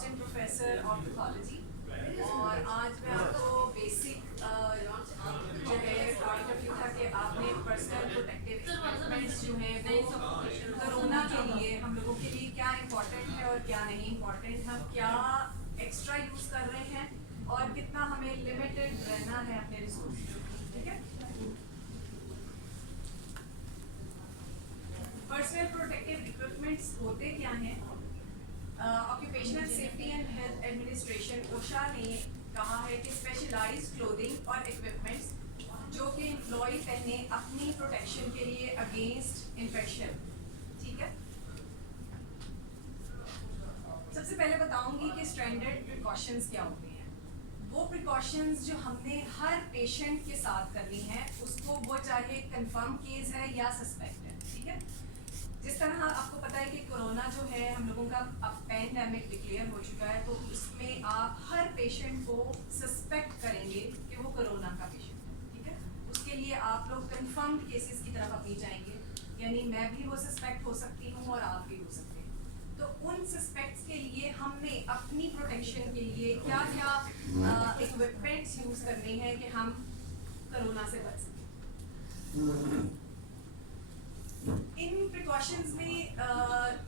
Assistant professor of pathology और आज मैं आपको बेसिक जो है पॉइंट ऑफ व्यू था कि आपने पर्सनल प्रोटेक्टिव इक्विपमेंट्स जो हैं वो कोरोना के लिए हम लोगों के लिए क्या इम्पोर्टेंट है और क्या नहीं इम्पोर्टेंट, हम क्या एक्स्ट्रा यूज़ कर रहे हैं और कितना हमें लिमिटेड रहना है अपने रिसोर्स। ठीक है, पर्सनल प्रोटेक्टिव इक्विपमेंट्स होते क्या हैं? Occupational safety and health administration OSHA ने कहा है कि स्पेशलाइज्ड क्लोथिंग और इक्विपमेंट्स जो कि एम्प्लॉय पहने अपनी प्रोटेक्शन के लिए अगेंस्ट इन्फेक्शन। ठीक है, सबसे पहले बताऊंगी कि स्टैंडर्ड प्रिकॉशंस क्या होते हैं। वो प्रिकॉशंस जो हमने हर पेशेंट के साथ करनी है, उसको वो चाहे कंफर्म केस है या सस्पेक्ट है। ठीक है, जिस तरह आपको पता है कि कोरोना जो है हम लोगों का अब पैंडेमिक डिक्लेयर हो चुका है, तो इसमें आप हर पेशेंट को सस्पेक्ट करेंगे कि वो कोरोना का पेशेंट है। ठीक है, उसके लिए आप लोग कंफर्म्ड केसेस की तरफ अपनी जाएंगे, यानी मैं भी वो सस्पेक्ट हो सकती हूँ और आप भी हो सकते हैं। तो उन सस्पेक्ट्स के लिए हमने अपनी प्रोटेक्शन के लिए क्या क्या इक्विपमेंट्स यूज़ करने हैं कि हम कोरोना से बच सकें। इन प्रिकॉशंस में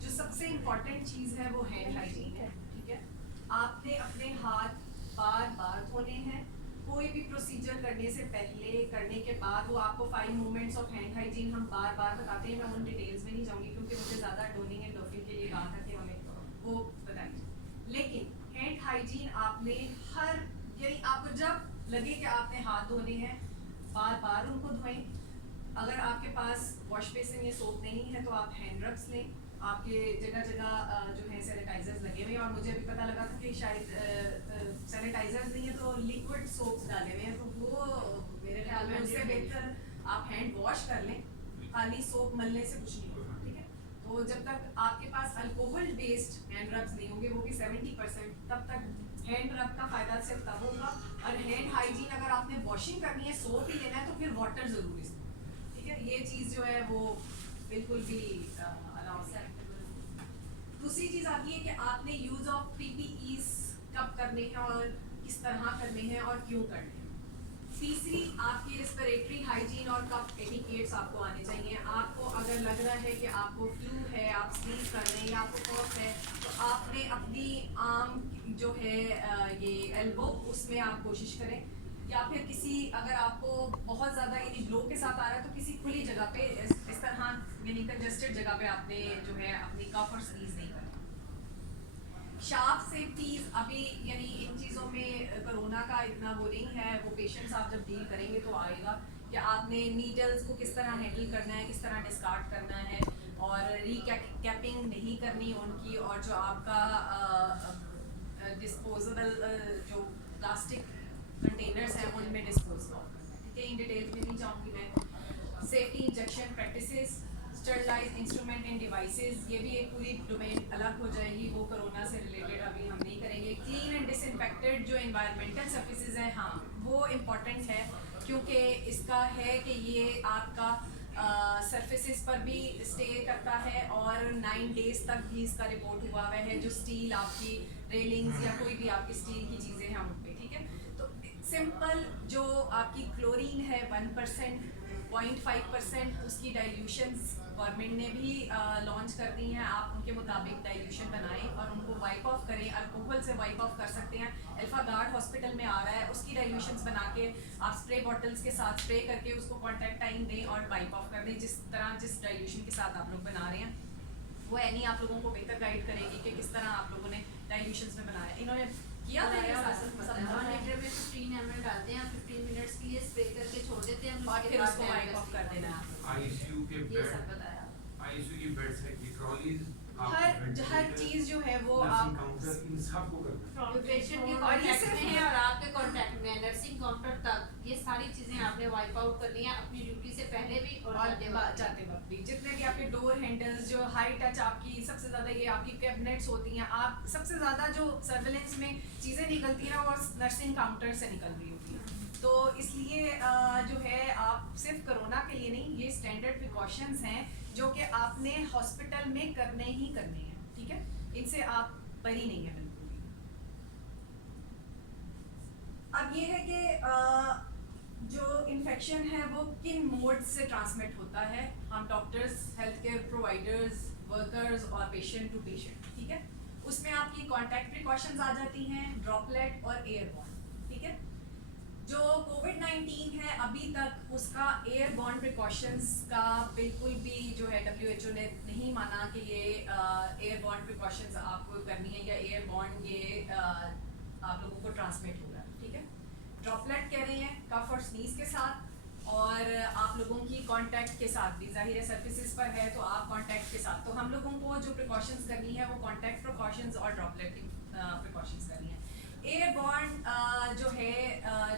जो सबसे इम्पॉर्टेंट चीज़ है वो हैंड हाइजीन है। ठीक है, आपने अपने हाथ बार बार धोने हैं। कोई भी प्रोसीजर करने से पहले, करने के बाद, वो आपको 5 मूवमेंट्स ऑफ हैंड हाइजीन हम बार बार बताते हैं। मैं उन डिटेल्स में नहीं जाऊंगी क्योंकि मुझे ज़्यादा डोनिंग एंड डॉफिंग के लिए कहा था कि हमें वो बताएंगे। लेकिन हैंड हाइजीन आपने हर, यानी आपको जब लगे कि आपने हाथ धोने हैं, बार बार उनको धोएं। अगर आपके पास वॉश बेसिन या सोप नहीं है तो आप हैंड रब्स लें। आपके जगह जगह जो है सैनिटाइजर्स लगे हुए हैं, और मुझे भी पता लगा था कि शायद सैनिटाइजर्स नहीं है तो लिक्विड सोप्स डाले हुए हैं, तो वो मेरे ख्याल में उससे बेहतर आप हैंड वॉश कर लें। खाली सोप मलने से कुछ नहीं होगा। ठीक है, तो जब तक आपके पास अल्कोहल बेस्ड हैंड रब्स नहीं होंगे, वो भी 70%, तब तक हैंड रब का फ़ायदा सिर्फ तब होगा। और हैंड हाइजीन अगर आपने वॉशिंग करनी है, सोप ही लेना है, तो फिर वाटर ज़रूरी है। ये चीज़ जो है वो बिल्कुल भी अलाउड है। दूसरी चीज़ आती है कि आपने यूज़ ऑफ PPEs कब करने हैं और किस तरह करने हैं और क्यों करने हैं। तीसरी, आपकी रेस्पिरेटरी हाइजीन और कफ एटिकेट्स आपको आने चाहिए। आपको अगर लग रहा है कि आपको फ्लू है, आप स्नीज कर रहे हैं या आपको कफ है, तो आपने अपनी आर्म जो है ये एल्बो, उसमें आप कोशिश करें, या फिर किसी, अगर आपको बहुत ज़्यादा यानी ग्लो के साथ आ रहा है तो किसी खुली जगह पे इस तरह यानी कंजेस्टेड जगह पे आपने जो है अपनी कफ और स्नीज नहीं करना। शार्प सेफ्टीज अभी यानी इन चीज़ों में कोरोना का इतना वो नहीं है, वो पेशेंट्स आप जब डील करेंगे तो आएगा कि आपने नीडल्स को किस तरह हैंडल करना है, किस तरह डिस्कार्ड करना है, और रीकैपिंग नहीं करनी उनकी, और जो आपका डिस्पोजेबल जो प्लास्टिक कंटेनर्स हैं उनमें डिस्पोज करना है। ठीक है, इन डिटेल्स में नहीं जाऊँगी मैं। Safety injection practices, sterilise instrument and devices, ये भी एक पूरी डोमेन अलग हो जाएगी, वो कोरोना से रिलेटेड अभी हम नहीं करेंगे। क्लीन एंड डिसइंफेक्टेड जो एनवायरमेंटल सर्फेसेज हैं, हाँ वो इम्पॉर्टेंट है, क्योंकि इसका है कि ये आपका सरफेसेस पर भी स्टे करता है और 9 डेज तक भी इसका रिपोर्ट हुआ हुआ है। जो स्टील आपकी रेलिंग्स या कोई भी आपकी स्टील की चीज़ें हैं उन पे। ठीक है, तो सिंपल जो आपकी क्लोरीन है 1%, 0.5% उसकी डाइल्यूशंस गवर्नमेंट ने भी लॉन्च कर दी हैं। आप उनके मुताबिक डाइल्यूशन बनाएं और उनको वाइप ऑफ करें। अल्कोहल से वाइप ऑफ कर सकते हैं। अल्फा गार्ड हॉस्पिटल में आ रहा है, उसकी डाइल्यूशंस बना के आप स्प्रे बॉटल्स के साथ स्प्रे करके उसको कॉन्टैक्ट टाइम दें और वाइप ऑफ कर दें। जिस डाइल्यूशन के साथ आप लोग बना रहे हैं वो एनी आप लोगों को बेहतर गाइड करेगी कि किस तरह आप लोगों ने डाइल्यूशंस में बनाया। इन्होंने किया था ये 1 लीटर में 15 ml डालते हैं, 15 मिनट्स के लिए स्प्रे करके छोड़ देते हैं, और फिर उसको वाइप ऑफ कर देना। आईसीयू के ये सब बताया। आईसीयू की बेड्स है कि ट्रॉलीज, हर चीज जो है वो आप काउंटर, इन सब को करना है। पेशेंट के और ये कांटेक्ट सिर्फ में है और आपके कांटेक्ट में है, नर्सिंग काउंटर तक ये सारी चीजें आपने वाइप आउट करनी है अपनी ड्यूटी से पहले भी और जाते वक्त भी। जितने भी आपके डोर हैंडल्स, जो हाई टच आपकी सबसे ज़्यादा ये आपकी कैबिनेट्स होती हैं, आप सबसे ज़्यादा जो सर्विलेंस में चीज़ें निकलती हैं वो नर्सिंग काउंटर से निकल रही होती हैं। तो इसलिए जो है आप सिर्फ कोरोना के लिए नहीं, ये स्टैंडर्ड प्रिकॉशंस हैं जो कि आपने हॉस्पिटल में करने ही करने हैं। ठीक है, इनसे आप परी नहीं है बिल्कुल भी। अब ये है कि जो इन्फेक्शन है वो किन मोड से ट्रांसमिट होता है, हम doctors, health care providers, workers और पेशेंट टू पेशेंट, ठीक है। उसमें आपकी कॉन्टैक्ट प्रिकॉशंस आ जाती हैं, ड्रॉपलेट और एयरबॉर्न, ठीक है। जो कोविड-19 है अभी तक उसका एयरबॉर्न प्रिकॉशंस का बिल्कुल भी जो है WHO ने नहीं माना कि ये एयरबॉर्न प्रिकॉशंस आपको करनी है या एयरबॉर्न ये आप लोगों को ट्रांसमिट होगा, ठीक है। ड्रॉपलेट कह रहे हैं कफ और स्नीज के साथ, और आप लोगों की कांटेक्ट के साथ भी, जाहिर है सरफेसेस पर है तो आप कांटेक्ट के साथ, तो हम लोगों को जो प्रिकॉशंस करनी है वो कांटेक्ट प्रिकॉशंस और ड्रॉपलेट प्रिकॉशंस करनी है। एयरबॉर्न जो है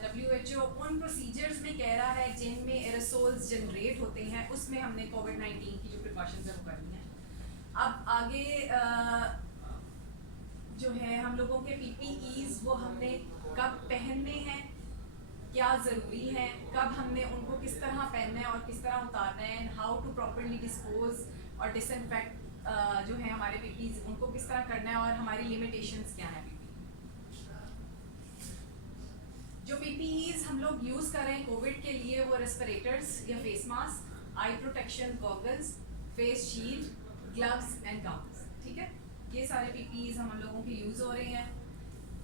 WHO उन प्रोसीजर्स में कह रहा है जिनमें एरोसोल्स जनरेट होते हैं, उसमें हमने कोविड-19 की जो प्रिकॉशंस है वो करनी है। अब आगे जो है हम लोगों के PPEs वो हमने कब पहनने हैं, क्या ज़रूरी है, कब हमने उनको किस तरह पहनना है और किस तरह उतारना है, हाउ टू प्रॉपरली डिस्पोज और डिसइंफेक्ट जो है हमारे PPEs उनको किस तरह करना है, और हमारी लिमिटेशंस क्या हैं। जो PPEs हम लोग यूज़ कर रहे हैं कोविड के लिए वो रेस्पिरेटर्स या face mask, I protection goggles, face shield, gloves and gowns, ठीक है। ये सारे PPEs हम लोगों के यूज़ हो रहे हैं।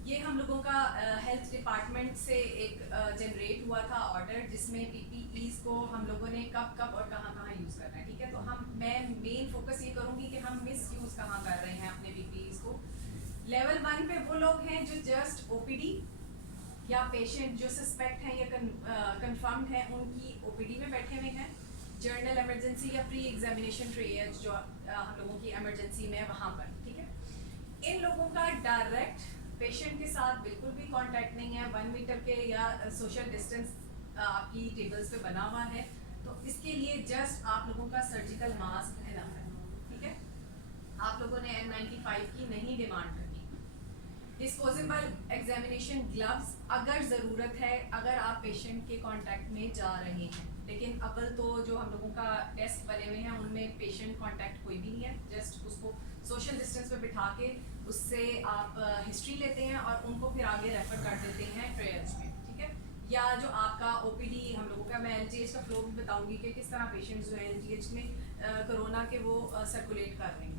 ये हम लोगों का हेल्थ डिपार्टमेंट से एक जनरेट हुआ था ऑर्डर जिसमें PPEs को हम लोगों ने कब कब और कहाँ कहाँ यूज़ करना है, ठीक है। तो मैं मेन फोकस ये करूँगी कि हम मिस यूज़ कहाँ कर रहे हैं अपने PPEs को। लेवल 1 पे वो लोग हैं जो जस्ट OPD या पेशेंट जो सस्पेक्ट हैं या कंफर्म्ड हैं उनकी OPD में बैठे हुए हैं, जर्नल इमरजेंसी या प्री एग्जामिनेशन ट्रेयर्स जो हम लोगों की इमरजेंसी में है वहाँ पर, ठीक है। इन लोगों का डायरेक्ट पेशेंट के साथ बिल्कुल भी कांटेक्ट नहीं है, 1 मीटर के या सोशल डिस्टेंस आपकी टेबल्स पे बना हुआ है, तो इसके लिए जस्ट आप लोगों का सर्जिकल मास्क इनफ है, ठीक है। आप लोगों ने N95 की नहीं डिमांड करनी। डिस्पोजेबल एग्जामिनेशन ग्लव्स अगर ज़रूरत है, अगर आप पेशेंट के कांटेक्ट में जा रहे हैं, लेकिन अव्वल तो जो हम लोगों का डेस्क बने हुए हैं उनमें पेशेंट कांटेक्ट कोई भी नहीं है, जस्ट उसको सोशल डिस्टेंस पे बिठा के उससे आप हिस्ट्री लेते हैं और उनको फिर आगे रेफर कर देते हैं ट्रेयर्स में, ठीक है। या जो आपका OPD हम लोगों का, मैं LGH का फ्लो भी बताऊंगी कि किस तरह पेशेंट्स जो है LGH में कोरोना के वो सर्कुलेट कर रहे हैं।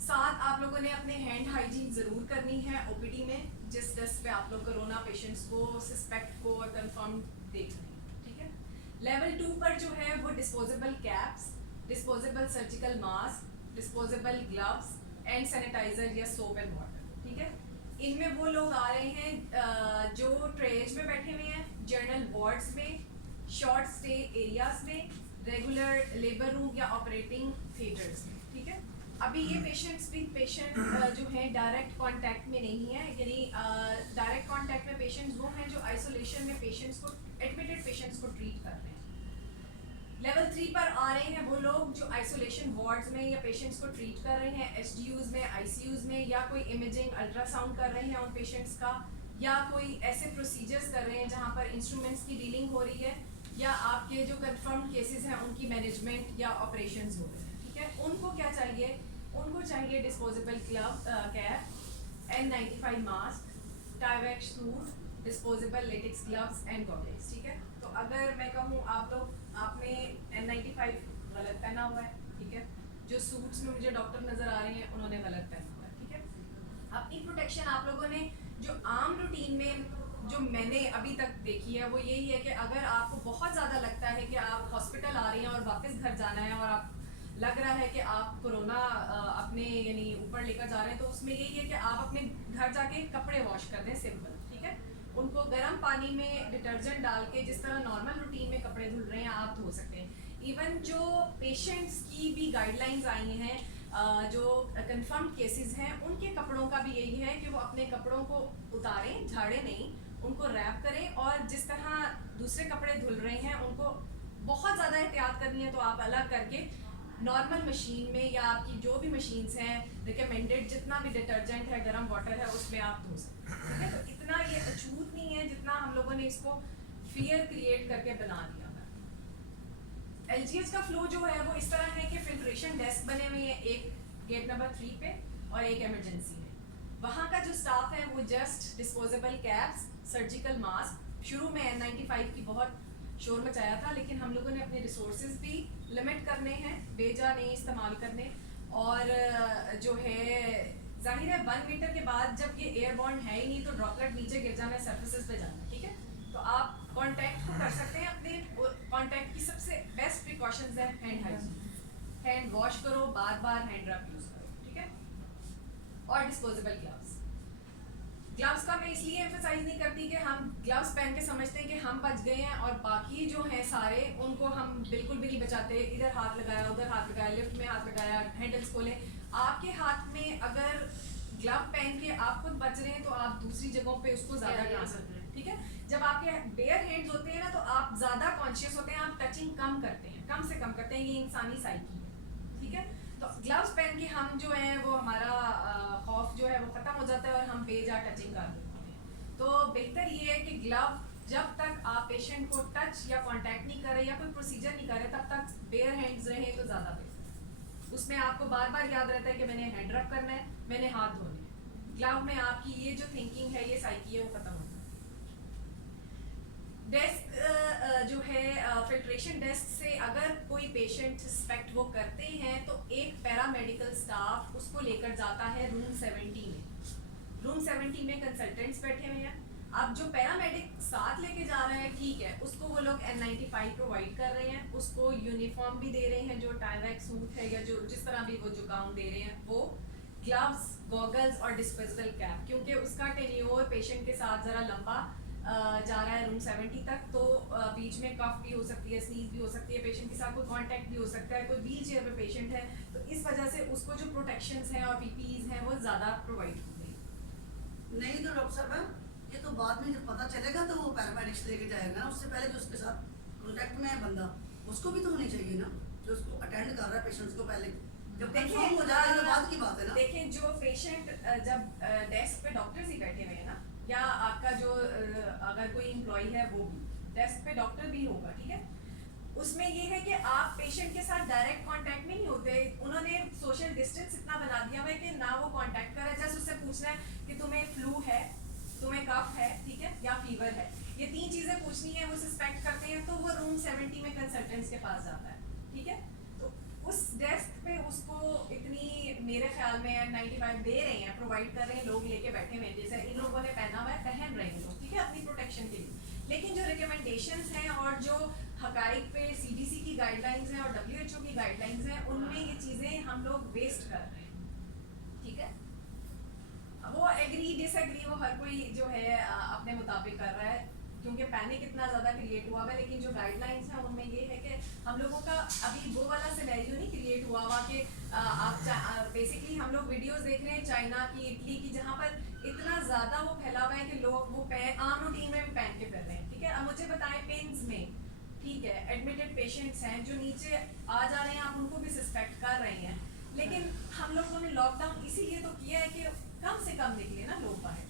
साथ आप लोगों ने अपने हैंड हाइजीन ज़रूर करनी है OPD में, जिस डेस्क पे आप लोग कोरोना पेशेंट्स को सस्पेक्ट को और कंफर्म देख रहे हैं, ठीक है। लेवल 2 पर जो है वो disposable caps, disposable surgical mask, disposable gloves and sanitiser या सोप एंड वाटर, ठीक है। इनमें वो लोग आ रहे हैं जो ट्रेज में बैठे हुए हैं, जर्नल वार्ड्स में, शॉर्ट स्टे एरियाज में, रेगुलर लेबर रूम या ऑपरेटिंग थिएटर्स में, ठीक है। अभी ये पेशेंट जो हैं डायरेक्ट कांटेक्ट में नहीं है, यानी डायरेक्ट कांटेक्ट में पेशेंट्स वो हैं जो आइसोलेशन में पेशेंट्स को, एडमिटेड पेशेंट्स को ट्रीट कर रहे हैं। लेवल 3 पर आ रहे हैं वो लोग जो आइसोलेशन वार्ड्स में या पेशेंट्स को ट्रीट कर रहे हैं, HDUs में, ICUs में, या कोई इमेजिंग अल्ट्रासाउंड कर रहे हैं उन पेशेंट्स का, या कोई ऐसे प्रोसीजर्स कर रहे हैं जहाँ पर इंस्ट्रूमेंट्स की डीलिंग हो रही है, या आपके जो कंफर्म केसेस हैं उनकी मैनेजमेंट या ऑपरेशंस हो रहे हैं, ठीक है। उनको क्या चाहिए, उनको चाहिए disposable cap, N95 mask, Tyveks suit, disposable latex gloves and goggles, ठीक है। तो अगर मैं कहूँ आपने N95 गलत पहना हुआ है, ठीक है, जो सूट्स में मुझे डॉक्टर नज़र आ रहे हैं उन्होंने गलत पहना हुआ है, ठीक है। अपनी प्रोटेक्शन आप लोगों ने जो आम रूटीन में जो मैंने अभी तक देखी है वो यही है कि अगर आपको बहुत ज़्यादा लगता है कि आप हॉस्पिटल आ रहे हैं और वापस घर जाना है और आप लग रहा है कि आप कोरोना अपने यानी ऊपर लेकर जा रहे हैं, तो उसमें यही है कि आप अपने घर जाके कपड़े वॉश कर दें, सिंपल, ठीक है। उनको गर्म पानी में डिटर्जेंट डाल के जिस तरह नॉर्मल रूटीन में कपड़े धुल रहे हैं आप धो सकते हैं। इवन जो पेशेंट्स की भी गाइडलाइंस आई हैं, जो कंफर्म्ड केसेस हैं, उनके कपड़ों का भी यही है कि वो अपने कपड़ों को उतारें, झाड़ें नहीं, उनको रैप करें, और जिस तरह दूसरे कपड़े धुल रहे हैं उनको बहुत ज़्यादा एहतियात करनी है तो आप अलग करके नॉर्मल मशीन में या आपकी जो भी मशीन्स हैं रिकमेंडेड, जितना भी डिटर्जेंट है, गर्म वाटर है, उसमें आप धो सकते हैं, ठीक है। तो इतना ये अछूत नहीं है जितना हम लोगों ने इसको फियर क्रिएट करके बना दिया है। LGH का फ्लो जो है वो इस तरह है कि फिल्ट्रेशन डेस्क बने हुए हैं, एक गेट नंबर 3 पे और एक इमरजेंसी में। वहाँ का जो स्टाफ है वो just disposable caps, surgical mask, शुरू में N95 की बहुत शोर मचाया था, लेकिन हम लोगों ने अपने रिसोर्सेज भी लिमिट करने हैं, बेजा नहीं इस्तेमाल करने। और जो है जाहिर है 1 मीटर के बाद जब ये एयरबॉर्न है ही नहीं तो ड्रॉपलेट नीचे गिर जाना है, सर्फेसेस पे जाना है, ठीक है। तो आप कांटेक्ट को कर सकते हैं, अपने कांटेक्ट की सबसे बेस्ट प्रिकॉशंस है हैंड हाइजीन, हैंड वॉश करो, बार बार हैंड रब यूज करो, ठीक है। और डिस्पोजेबल ग्लव्स, ग्लव्स का मैं इसलिए एम्फसाइज नहीं करती कि हम ग्लव्स पहन के समझते हैं कि हम बच गए हैं और बाकी जो हैं सारे उनको हम बिल्कुल भी नहीं बचाते। इधर हाथ लगाया, उधर हाथ लगाया, लिफ्ट में हाथ लगाया, हैंडल्स खोले। आपके हाथ में अगर ग्लव पहन के आप खुद बच रहे हैं तो आप दूसरी जगहों पे उसको ज्यादा डाल सकते हैं, ठीक है। जब आपके बेयर हैंड्स होते हैं ना तो आप ज्यादा कॉन्शियस होते हैं, आप टचिंग कम करते हैं, कम से कम करते हैं, ये इंसानी साइकी है, ठीक है। तो ग्लव्स पहन के हम जो है वो हमारा खौफ जो है वो खत्म हो जाता है और हम बेजा टचिंग कर देते हैं। तो बेहतर ये है कि ग्लव जब तक आप पेशेंट को टच या कांटेक्ट नहीं कर रहे या कोई प्रोसीजर नहीं कर रहे तब तक बेयर हैंड्स रहे तो ज़्यादा बेहतर। उसमें आपको बार बार याद रहता है कि मैंने हैंड रब करना है, मैंने हाथ धोने हैं। ग्लव में आपकी ये जो थिंकिंग है, ये साइकी है, वो खत्म होता है। डेस्क जो है फिल्ट्रेशन डेस्क से अगर कोई पेशेंट सस्पेक्ट वो करते हैं तो एक पैरामेडिकल स्टाफ उसको लेकर जाता है रूम 70 में। रूम 70 में कंसल्टेंट्स बैठे हुए हैं। अब जो पैरामेडिक साथ लेके जा रहे हैं, ठीक है, उसको वो लोग N95 प्रोवाइड कर रहे हैं, उसको यूनिफॉर्म भी दे रहे हैं जो टाइवैक सूट है या जो जिस तरह भी वो जो गाउन दे रहे हैं, वो ग्लव्स, गॉगल्स और डिस्पोजेबल कैप, क्योंकि उसका टेन्योर पेशेंट के साथ ज़रा लंबा जा रहा है रूम 70 तक, तो बीच में कफ भी हो सकती है, स्नीज भी हो सकती है, पेशेंट के साथ कोई कांटेक्ट भी हो सकता है, कोई व्हील चेयर पे पेशेंट है, तो इस वजह से उसको जो प्रोटेक्शंस हैं और PPEs हैं वो ज़्यादा प्रोवाइड की गई। नहीं तो डॉक्टर साहब ये तो बाद में जब पता चलेगा तो वो पैरामेडिक्स लेके जाएगा ना, उससे पहले जो उसके साथ कॉन्टैक्ट में है बंदा उसको भी तो होनी चाहिए ना, जो उसको अटेंड कर रहा है पेशेंट्स को पहले जब कंफर्म हो जाए तो बाद की बात है ना। देखिए जो पेशेंट जब डेस्क पे डॉक्टर्स ही बैठे हुए हैं ना, या आपका जो अगर कोई एम्प्लॉय है वो भी डेस्क पे डॉक्टर भी होगा, ठीक है, उसमें ये है कि आप पेशेंट के साथ डायरेक्ट कांटेक्ट में नहीं होते। उन्होंने सोशल डिस्टेंस इतना बना दिया हुआ है कि ना वो कांटेक्ट करे, जस्ट उससे पूछना है कि तुम्हें फ्लू है, तुम्हें कफ है, ठीक है, या फीवर है, ये 3 चीजें पूछनी है, वो सस्पेक्ट करते हैं तो वो रूम 70 में कंसल्टेंट्स के पास जाता है, ठीक है। तो उस डेस्क पे उसको इतनी मेरे ख्याल में N95 दे रहे हैं, प्रोवाइड कर रहे हैं, लोग लेके बैठे हुए हैं, जैसे इन लोगों ने पहना हुआ है, पहन रहे हैं लोग, ठीक है, अपनी प्रोटेक्शन के लिए। लेकिन जो रिकमेंडेशंस हैं और जो हकाइक पे CDC की गाइडलाइंस हैं और WHO की गाइडलाइंस हैं, उनमें ये चीज़ें हम लोग वेस्ट कर रहे हैं, ठीक है। वो एग्री डिसएग्री वो हर कोई जो है अपने मुताबिक कर रहा है, क्योंकि पैनिक इतना ज़्यादा क्रिएट हुआ है। लेकिन जो गाइडलाइंस हैं उनमें ये है कि हम लोगों का अभी वो वाला सिनेरियो नहीं क्रिएट हुआ कि आप बेसिकली हम लोग वीडियोस देख रहे हैं चाइना की, इटली की, जहाँ पर इतना ज़्यादा वो फैला हुआ है कि लोग वो आम रूटीन में भी पहन के फिर रहे हैं, ठीक है। अब मुझे बताएं पेन्स में, ठीक है, एडमिटेड पेशेंट्स हैं जो नीचे आ जा रहे हैं, आप उनको भी सस्पेक्ट कर रहे हैं, लेकिन हम लोगों ने लॉकडाउन इसीलिए तो किया है कि कम से कम निकले ना लोग बाहर।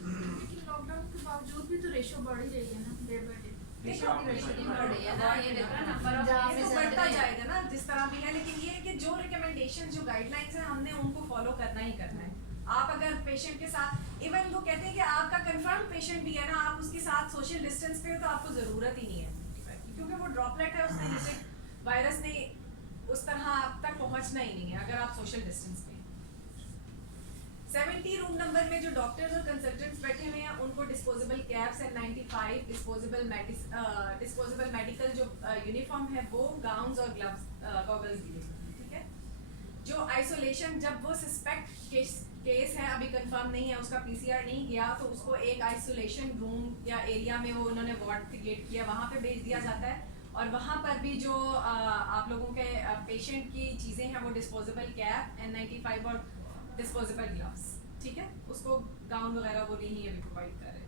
लेकिन लॉकडाउन के बावजूद भी तो रेशो बढ़ ही रही है ना डे बाय डे। देखो बढ़ रही है ना, ये देखो ना नंबर ऑफ ये तो बढ़ता जाएगा ना जिस तरह भी है, लेकिन ये है कि जो रिकमेंडेशन जो गाइडलाइंस है हमने उनको फॉलो करना ही करना है। आप अगर पेशेंट के साथ, इवन वो कहते हैं कि आपका कंफर्म पेशेंट भी है ना, आप उसके साथ सोशल डिस्टेंस पे हो तो आपको ज़रूरत ही नहीं है, क्योंकि वो ड्रॉपलेट है, उसने नीचे वायरस ने उस तरह आप तक पहुंचना ही नहीं है अगर आप सोशल डिस्टेंस पे। 70 रूम नंबर में जो डॉक्टर्स और कंसल्टेंट्स बैठे हुए हैं उनको disposable caps N95, disposable medical जो यूनिफॉर्म है वो, गाउन्स और ग्लव्स, गॉगल्स दिए, ठीक है। जो आइसोलेशन, जब वो सस्पेक्ट केस है, अभी कंफर्म नहीं है, उसका PCR नहीं गया, तो उसको एक आइसोलेशन रूम या एरिया में वो उन्होंने वार्ड क्रिएट किया, वहाँ पे भेज दिया जाता है। और वहाँ पर भी जो आप लोगों के पेशेंट की चीज़ें हैं वो डिस्पोजेबल कैप, N95 और डिस्पोजेबल ग्लव्स, ठीक है, उसको गाउन वगैरह वो नहीं अभी प्रोवाइड कर रहे।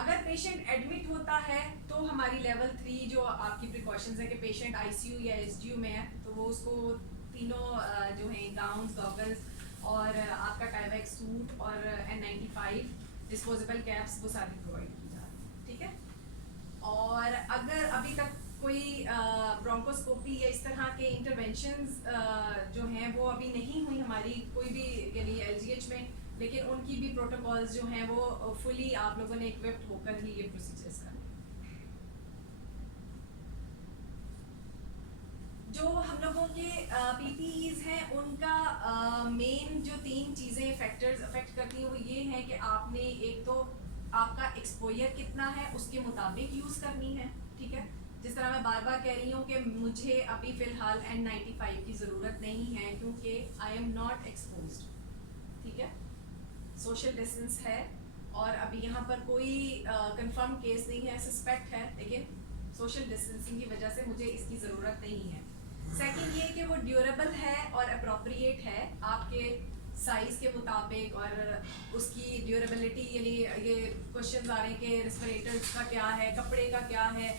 अगर पेशेंट एडमिट होता है तो हमारी लेवल 3 जो आपकी प्रिकॉशंस है कि पेशेंट ICU या SGU में है तो वो उसको तीनों जो हैं गाउन्स, गॉगल्स और आपका टाइवैक सूट और N95 डिस्पोजेबल कैप्स वो सारी प्रोवाइड की जा रही है, ठीक है। और अगर अभी तक कोई ब्रोंकोस्कोपी या इस तरह के इंटरवेंशंस जो हैं वो अभी नहीं हुई हमारी कोई भी, यानी LGH में लेकिन उनकी भी प्रोटोकॉल्स जो हैं वो फुली आप लोगों ने इक्विप्ड होकर ही ये प्रोसीजर्स करने हैं। जो हम लोगों के PPEs हैं उनका मेन जो 3 चीज़ें फैक्टर्स अफेक्ट करती हैं वो ये हैं कि आपने एक तो आपका एक्सपोजर कितना है उसके मुताबिक यूज़ करनी है, ठीक है। जिस तरह मैं बार बार कह रही हूँ कि मुझे अभी फ़िलहाल N95 की ज़रूरत नहीं है क्योंकि आई एम नॉट एक्सपोज्ड, ठीक है। सोशल डिस्टेंस है और अभी यहाँ पर कोई कंफर्म केस नहीं है, सस्पेक्ट है, लेकिन सोशल डिस्टेंसिंग की वजह से मुझे इसकी ज़रूरत नहीं है। सेकंड ये कि वो ड्यूरेबल है और अप्रोप्रिएट है आपके साइज़ के मुताबिक और उसकी ड्यूरेबिलिटी, यानी ये क्वेश्चन आ रहे हैं कि रेस्पिरेटर्स का क्या है, कपड़े का क्या है,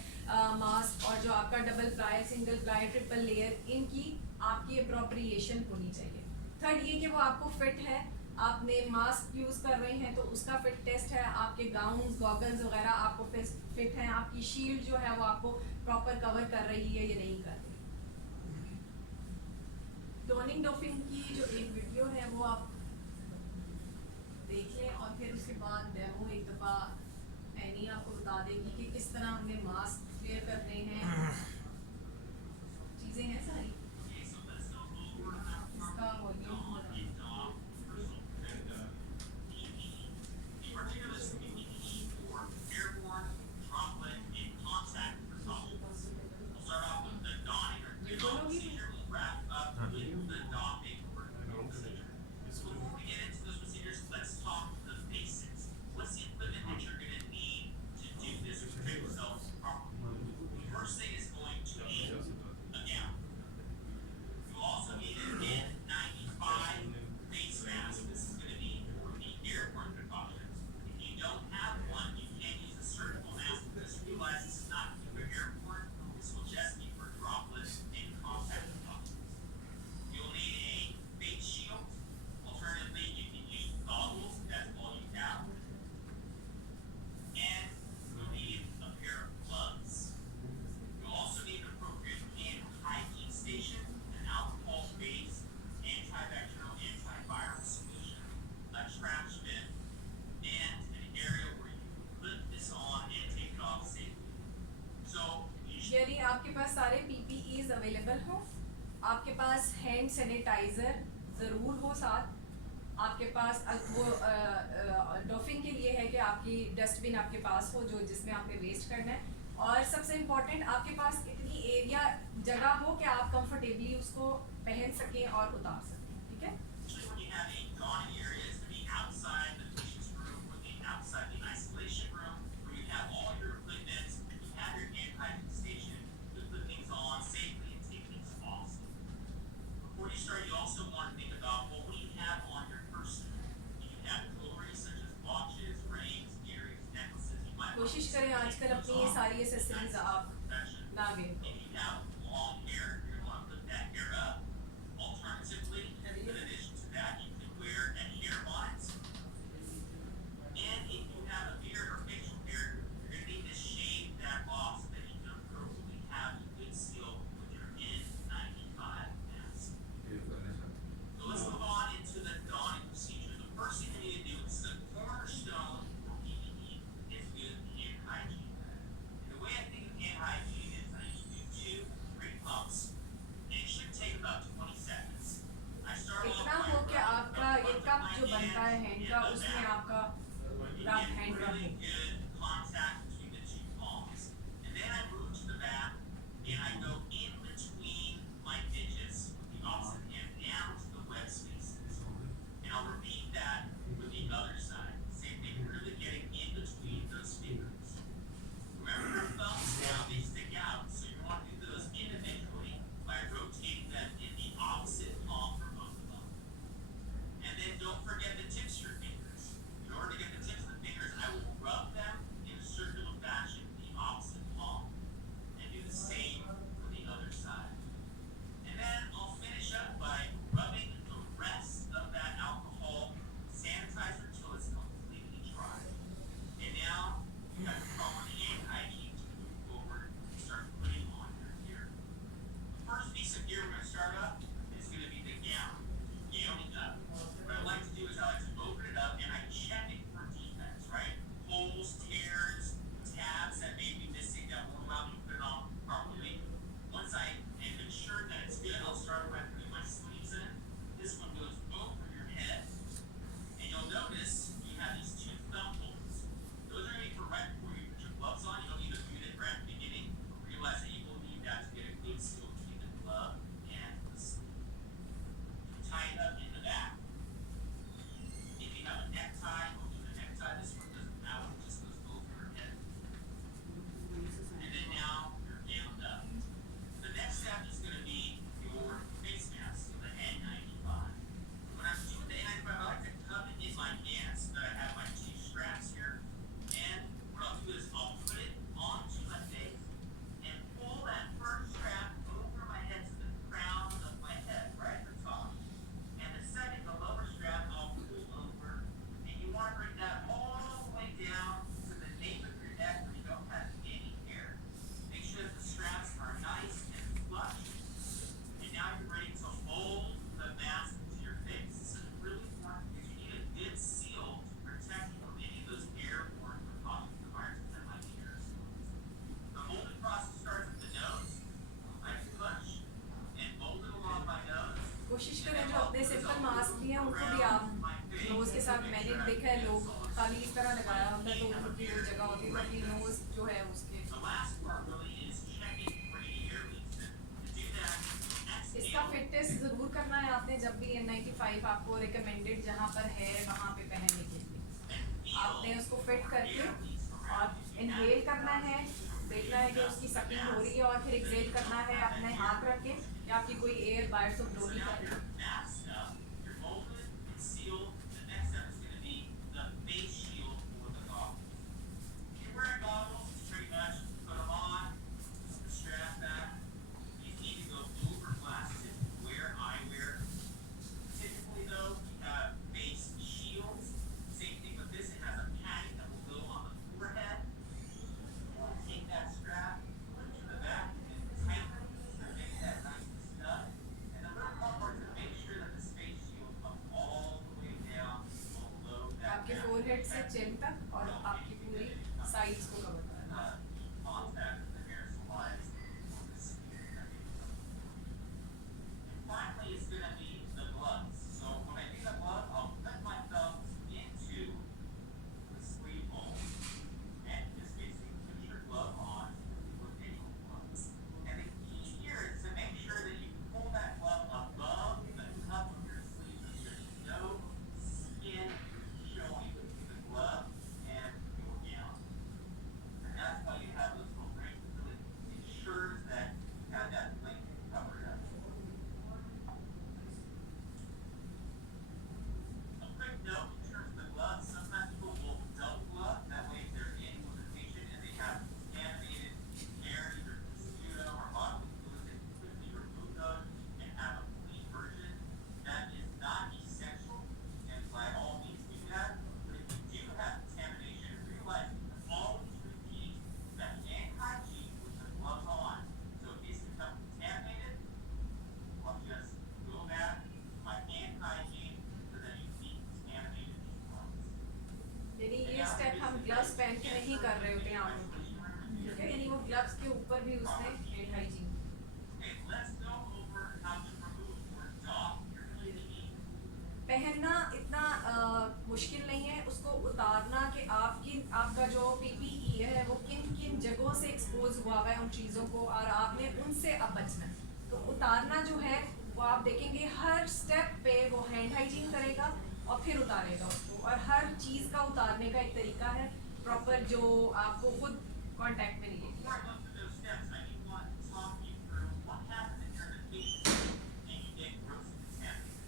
मास्क और जो आपका double ply, single ply, triple layer, इनकी आपकी अप्रोप्रिएशन होनी चाहिए। थर्ड ये कि वो आपको फिट है, आपने मास्क यूज़ कर रहे हैं तो उसका फिट टेस्ट है, आपके गाउन्स, गॉगल्स वगैरह आपको फिट हैं, आपकी शील्ड जो है वो आपको प्रॉपर कवर कर रही है या नहीं कर रही। डॉनिंग डॉफिंग की जो एक वीडियो है वो आप देख लें और फिर उसके बाद डेमो एक दफ़ा एनी आपको बता देगी कि किस तरह हमने मास्क वेयर करने हैं, चीज़ें हैं सारी। इसका वॉल्यूम हो रहा है। यानी आपके पास सारे PPEs अवेलेबल हो, आपके पास हैंड सैनिटाइज़र ज़रूर हो साथ, आपके पास वो डॉफिंग के लिए है कि आपकी डस्टबिन आपके पास हो जो जिसमें आपने वेस्ट करना है, और सबसे इम्पॉर्टेंट आपके पास इतनी एरिया जगह हो कि आप कंफर्टेबली उसको पहन सकें और उतार सकें, ठीक है। When you have a dawning area, it's going to be outside the patient's room or outside the isolation room, where you have all your equipment, you have your hand hygiene station, you put things on safely and take things off. Before you start, you also want to think about, well, what do you have on your person? Do you have jewelry such as watches, rings, earrings, necklaces? You might कोशिश करें आजकल अपनी ये सारी accessories आप ना where करें। If you have long hair, you're going to want to put that hair up. Alternatively, in addition to that, you can wear a hair bonnet. And if you have a beard or facial hair, you're going to need to shave that off so that you can appropriately have a good seal with your N95 mask. So let's move on into the donning procedure. The first thing we need to do is the cornerstone for PPE is good hand hygiene. And the way I think of hand hygiene is I usually do 2-3 pumps. And it should take about 20 seconds. I start off इतना by हो कि rubbing आपका ये my cup जो बनता है hand hand in का the उसमें back. आपका You रब get हैंड रब really हो। good contact between the two palms. And then I move to the back and I go in between my digits with the opposite hand down to the web spaces. And I'll repeat that with the other side. Same thing, really getting in between those fingers. Remember your thumbs now, they stick out, so you want to do those individually by rotating them in the opposite palm for both of them. And then don't forget the tips of your fingers. In order to get the tips of the fingers, I will rub them in a circular fashion in the opposite palm. And do the same for the भी हैं उनको भी आप nose के साथ, मैंने देखा है लोग खाली इस तरह लगाया होता है तो उनकी जो जगह होती है तो अपनी नोज़ जो है उसके The last part really is checking for any air leaks. And to do that, इसका exhale. फिट टेस्ट ज़रूर करना है आपने जब भी N95 आपको रिकमेंडेड जहाँ पर है वहाँ पे पहनने के लिए आपने उसको फिट करके और इनहेल करना है, देखना है कि उसकी सकिंग हो रही है और फिर एक्सेल करना है अपने हाथ रख के कि आपकी कोई एयर बाहर से फ्लो नहीं कर रही। Masked up, you're molded and sealed. The next step is going to be the face shield for the goggles. If you're wearing goggles, pretty much put them on, the strap back. You need to go over glasses where eyewear. Typically though, you have face shields. Same thing with this, it has a padding that will go on the forehead. Take that strap, put it to the back, and tighten it to make that nice and snug. And the little part to make sure that the face shield comes all the way down below that आपके back. Forehead से चिन तक और आपकी पूरी sides को cover करना है। Contact with the hair slides on the skin. And finally, it's gonna be the gloves. So when I do the glove, I'll put my thumbs into the sleeve hole and just basically put your glove on with any gloves. And the key here is to make sure that you pull that glove above the cup of your sleeve so there's no skin showing between the glove and your gown. And that's why you have those little rings. It really ensures that you have that length covered up. A quick note in terms of the gloves, sometimes people will double glove. That way, if they're in with a patient and they have contaminated air, either sputum or bodily fluid, they can quickly remove those and have a clean version. That is not essential, and by all means do that. But if you do have contamination, realize always repeat that hand hygiene with the gloves on. So if these become contaminated, I'll just go back to my hand hygiene so that you keep contaminated these gloves. यानी ये step हम gloves पहन के नहीं कर रहे होते हैं आमों ठीक है, यानी वो ग्लव्स के ऊपर भी उसने hand hygiene. Okay, let's go over how to remove or doff your PPE. पहनना इतना मुश्किल नहीं है, उसको उतारना कि आपका जो PPE है वो किन किन जगहों से एक्सपोज हुआ हुआ है उन चीज़ों को और आपने उनसे अब बचना है। तो उतारना जो है वो आप देखेंगे हर स्टेप पे वो हैंड हाइजीन करेगा और फिर उतारेगा उसको, और हर चीज़ का उतारने का एक तरीका है प्रॉपर जो आपको खुद कांटेक्ट में नहीं लेगी। Before I go through those steps, I do want to talk you through what happens if you're in a patient and you get gross contaminated.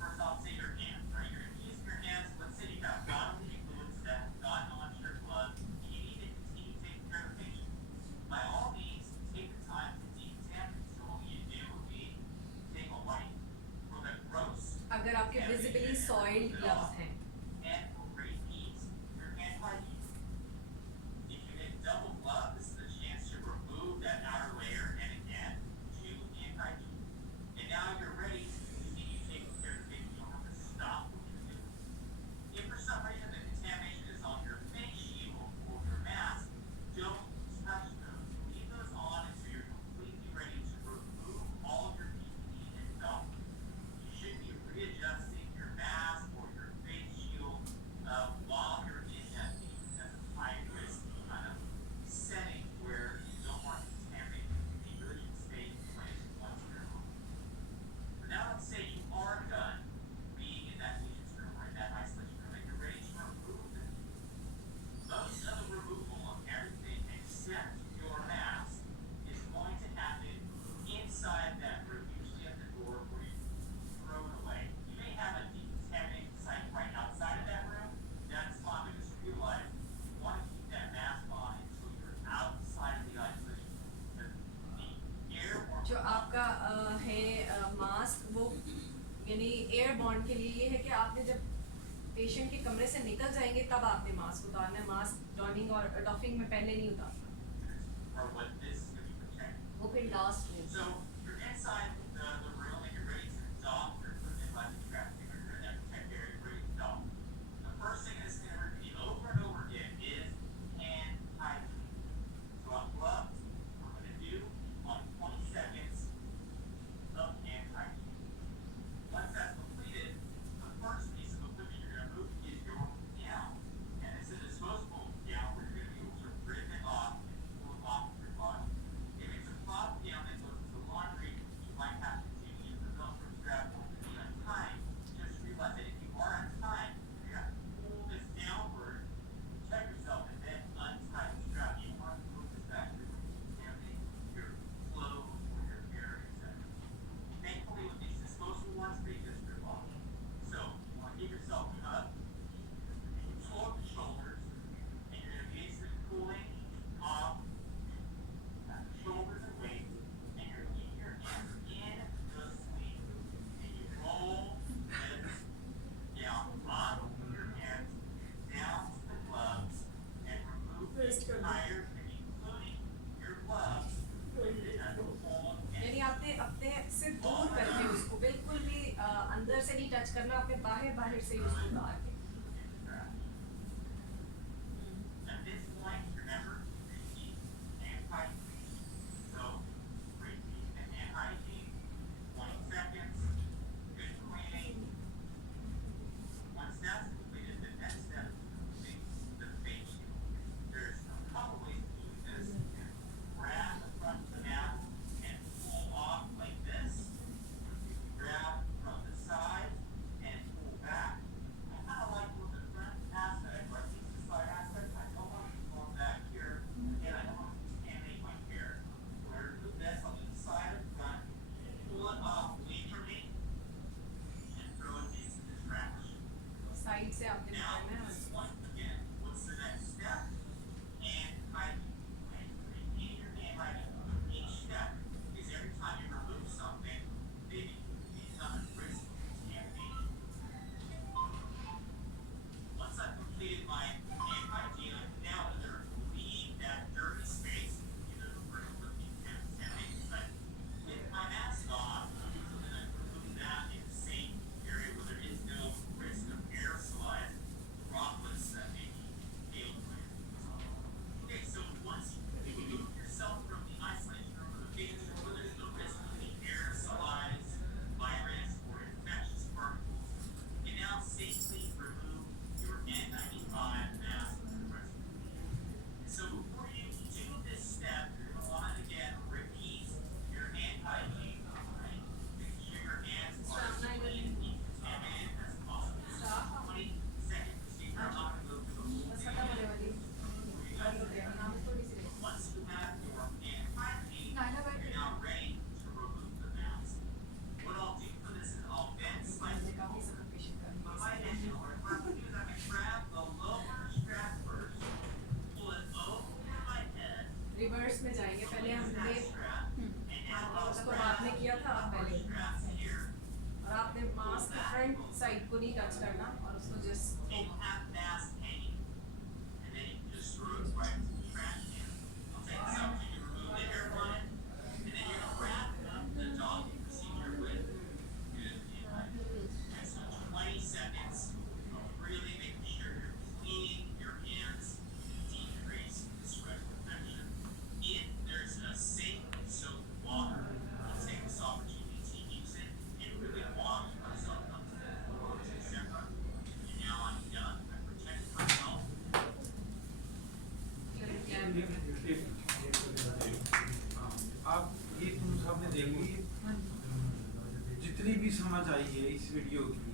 First off, say your hands, right? You're gonna use your hands. Let's say you have bodily fluids that have gotten onto your glove and you need to continue taking care of the patient. By all means, take the time to decontaminate. So what you do would be take a wipe for the gross अगर आपके visibly soiled gloves हैं and repeat your hand hygiene. If you get double glove, this is a chance to remove that outer layer and again do hand hygiene. And now you're ready to continue taking care of the patient. You don't have to stop what you're doing. If for some reason the contamination is on your face shield or your mask, don't touch those. Leave those on until you're completely ready to remove all of your PPE and dump. You should be readjusting your mask or your face shield while you're in that high risk kind of setting where you don't want to contaminate. You really should stay in place once you're home. But now let's say you are done being in that patient's room or in that isolation room and you're ready to remove them. Most of the removal of everything except your mask is going to happen inside that room, usually at the door where you throw it away. You may have a decontaminated site right outside of that room. That's fine, but just realize you want to keep that mask on until you're outside of the isolation room. Because the airborne जो आपका है mask वो यानी air bond के लिए ये है कि आपने जब पेशेंट के कमरे से निकल जाएंगे तब आपने मास्क उतारना है, मास्क डॉनिंग और डॉफिंग में पहले नहीं उतारना, are what this is going to be protected. वो फिर लास्ट में। So you're inside the room and you're ready to doff your equipment like the trap. You're in that protect area, you're ready to doff. The first thing that's going to repeat over and over again is hand hygiene. So on gloves, we're going to do on 20 seconds of hand hygiene. Once that's completed, हैं बाहर से उसको उतार के। At this point, remember, repeat and hygiene. So, repeat and hygiene, 20 seconds, good cleaning. Once that's completed, the next step is the face shield. There's a couple ways to do this. Grab the front of the mask and pull off like this. Grab from the side and pull back. I kind of like with the front aspect, but I think the side aspect, I don't want to go back here. Again, I don't want to contaminate my hair. We're going to do this on the side of the front, pull it off away from me, and throw it into the trash. Side से आपने Now, निकालना है this one again, what's the next step? And hygiene. Right? Repeat your hand hygiene. Each step is every time you remove something, maybe become a risk of contamination. Once I've completed my hand hygiene, I can now either leave that dirty space, either the room with the contaminated, but with my mask on, so then I remove that in the same area where there is no risk of aerosolized droplets that may be failed with. Okay, so once you remove yourself from the isolation room or the phase where there's no risk of any aerosolized virus or infectious particles, you can now safely remove your N95 mask from the rest of the room. So before you do this step, you're going to want to again repeat your hand hygiene, right? Make sure your hands are as clean and decontaminated as possible. 20 second procedure. I'm not going to go through the whole बस thing. खत्म होने वाली Once you have your hand hygiene, Naila, wait. you're now ready to remove the mask. What I'll do for this is I'll bend slightly काफी over. Sufficient But करना my intention, what I'm going to do is I'm going to grab the lower strap first, pull it over my head, reverse में जाएंगे पहले use हमने that strap, and now I'll उसको grab बाद में किया था आप the पहले straps here. और आपने मास्क फ्रंट साइड को नहीं टच करना और उसको just And you have mask hanging. And then you can just throw it right into the trash can. I'll take something to remove the hair from it, and then you're going to wrap up the jogging procedure with good hand. And so 20 seconds of really making sure you're cleaning your hands to decrease the sweat infection. If there's a safe soap and water, I'll take this opportunity to use it and really wash myself up to the floor, etc. And now I'm done. I protected myself. आप ये तुम सबने देखी जितनी भी समझ आई है इस वीडियो की,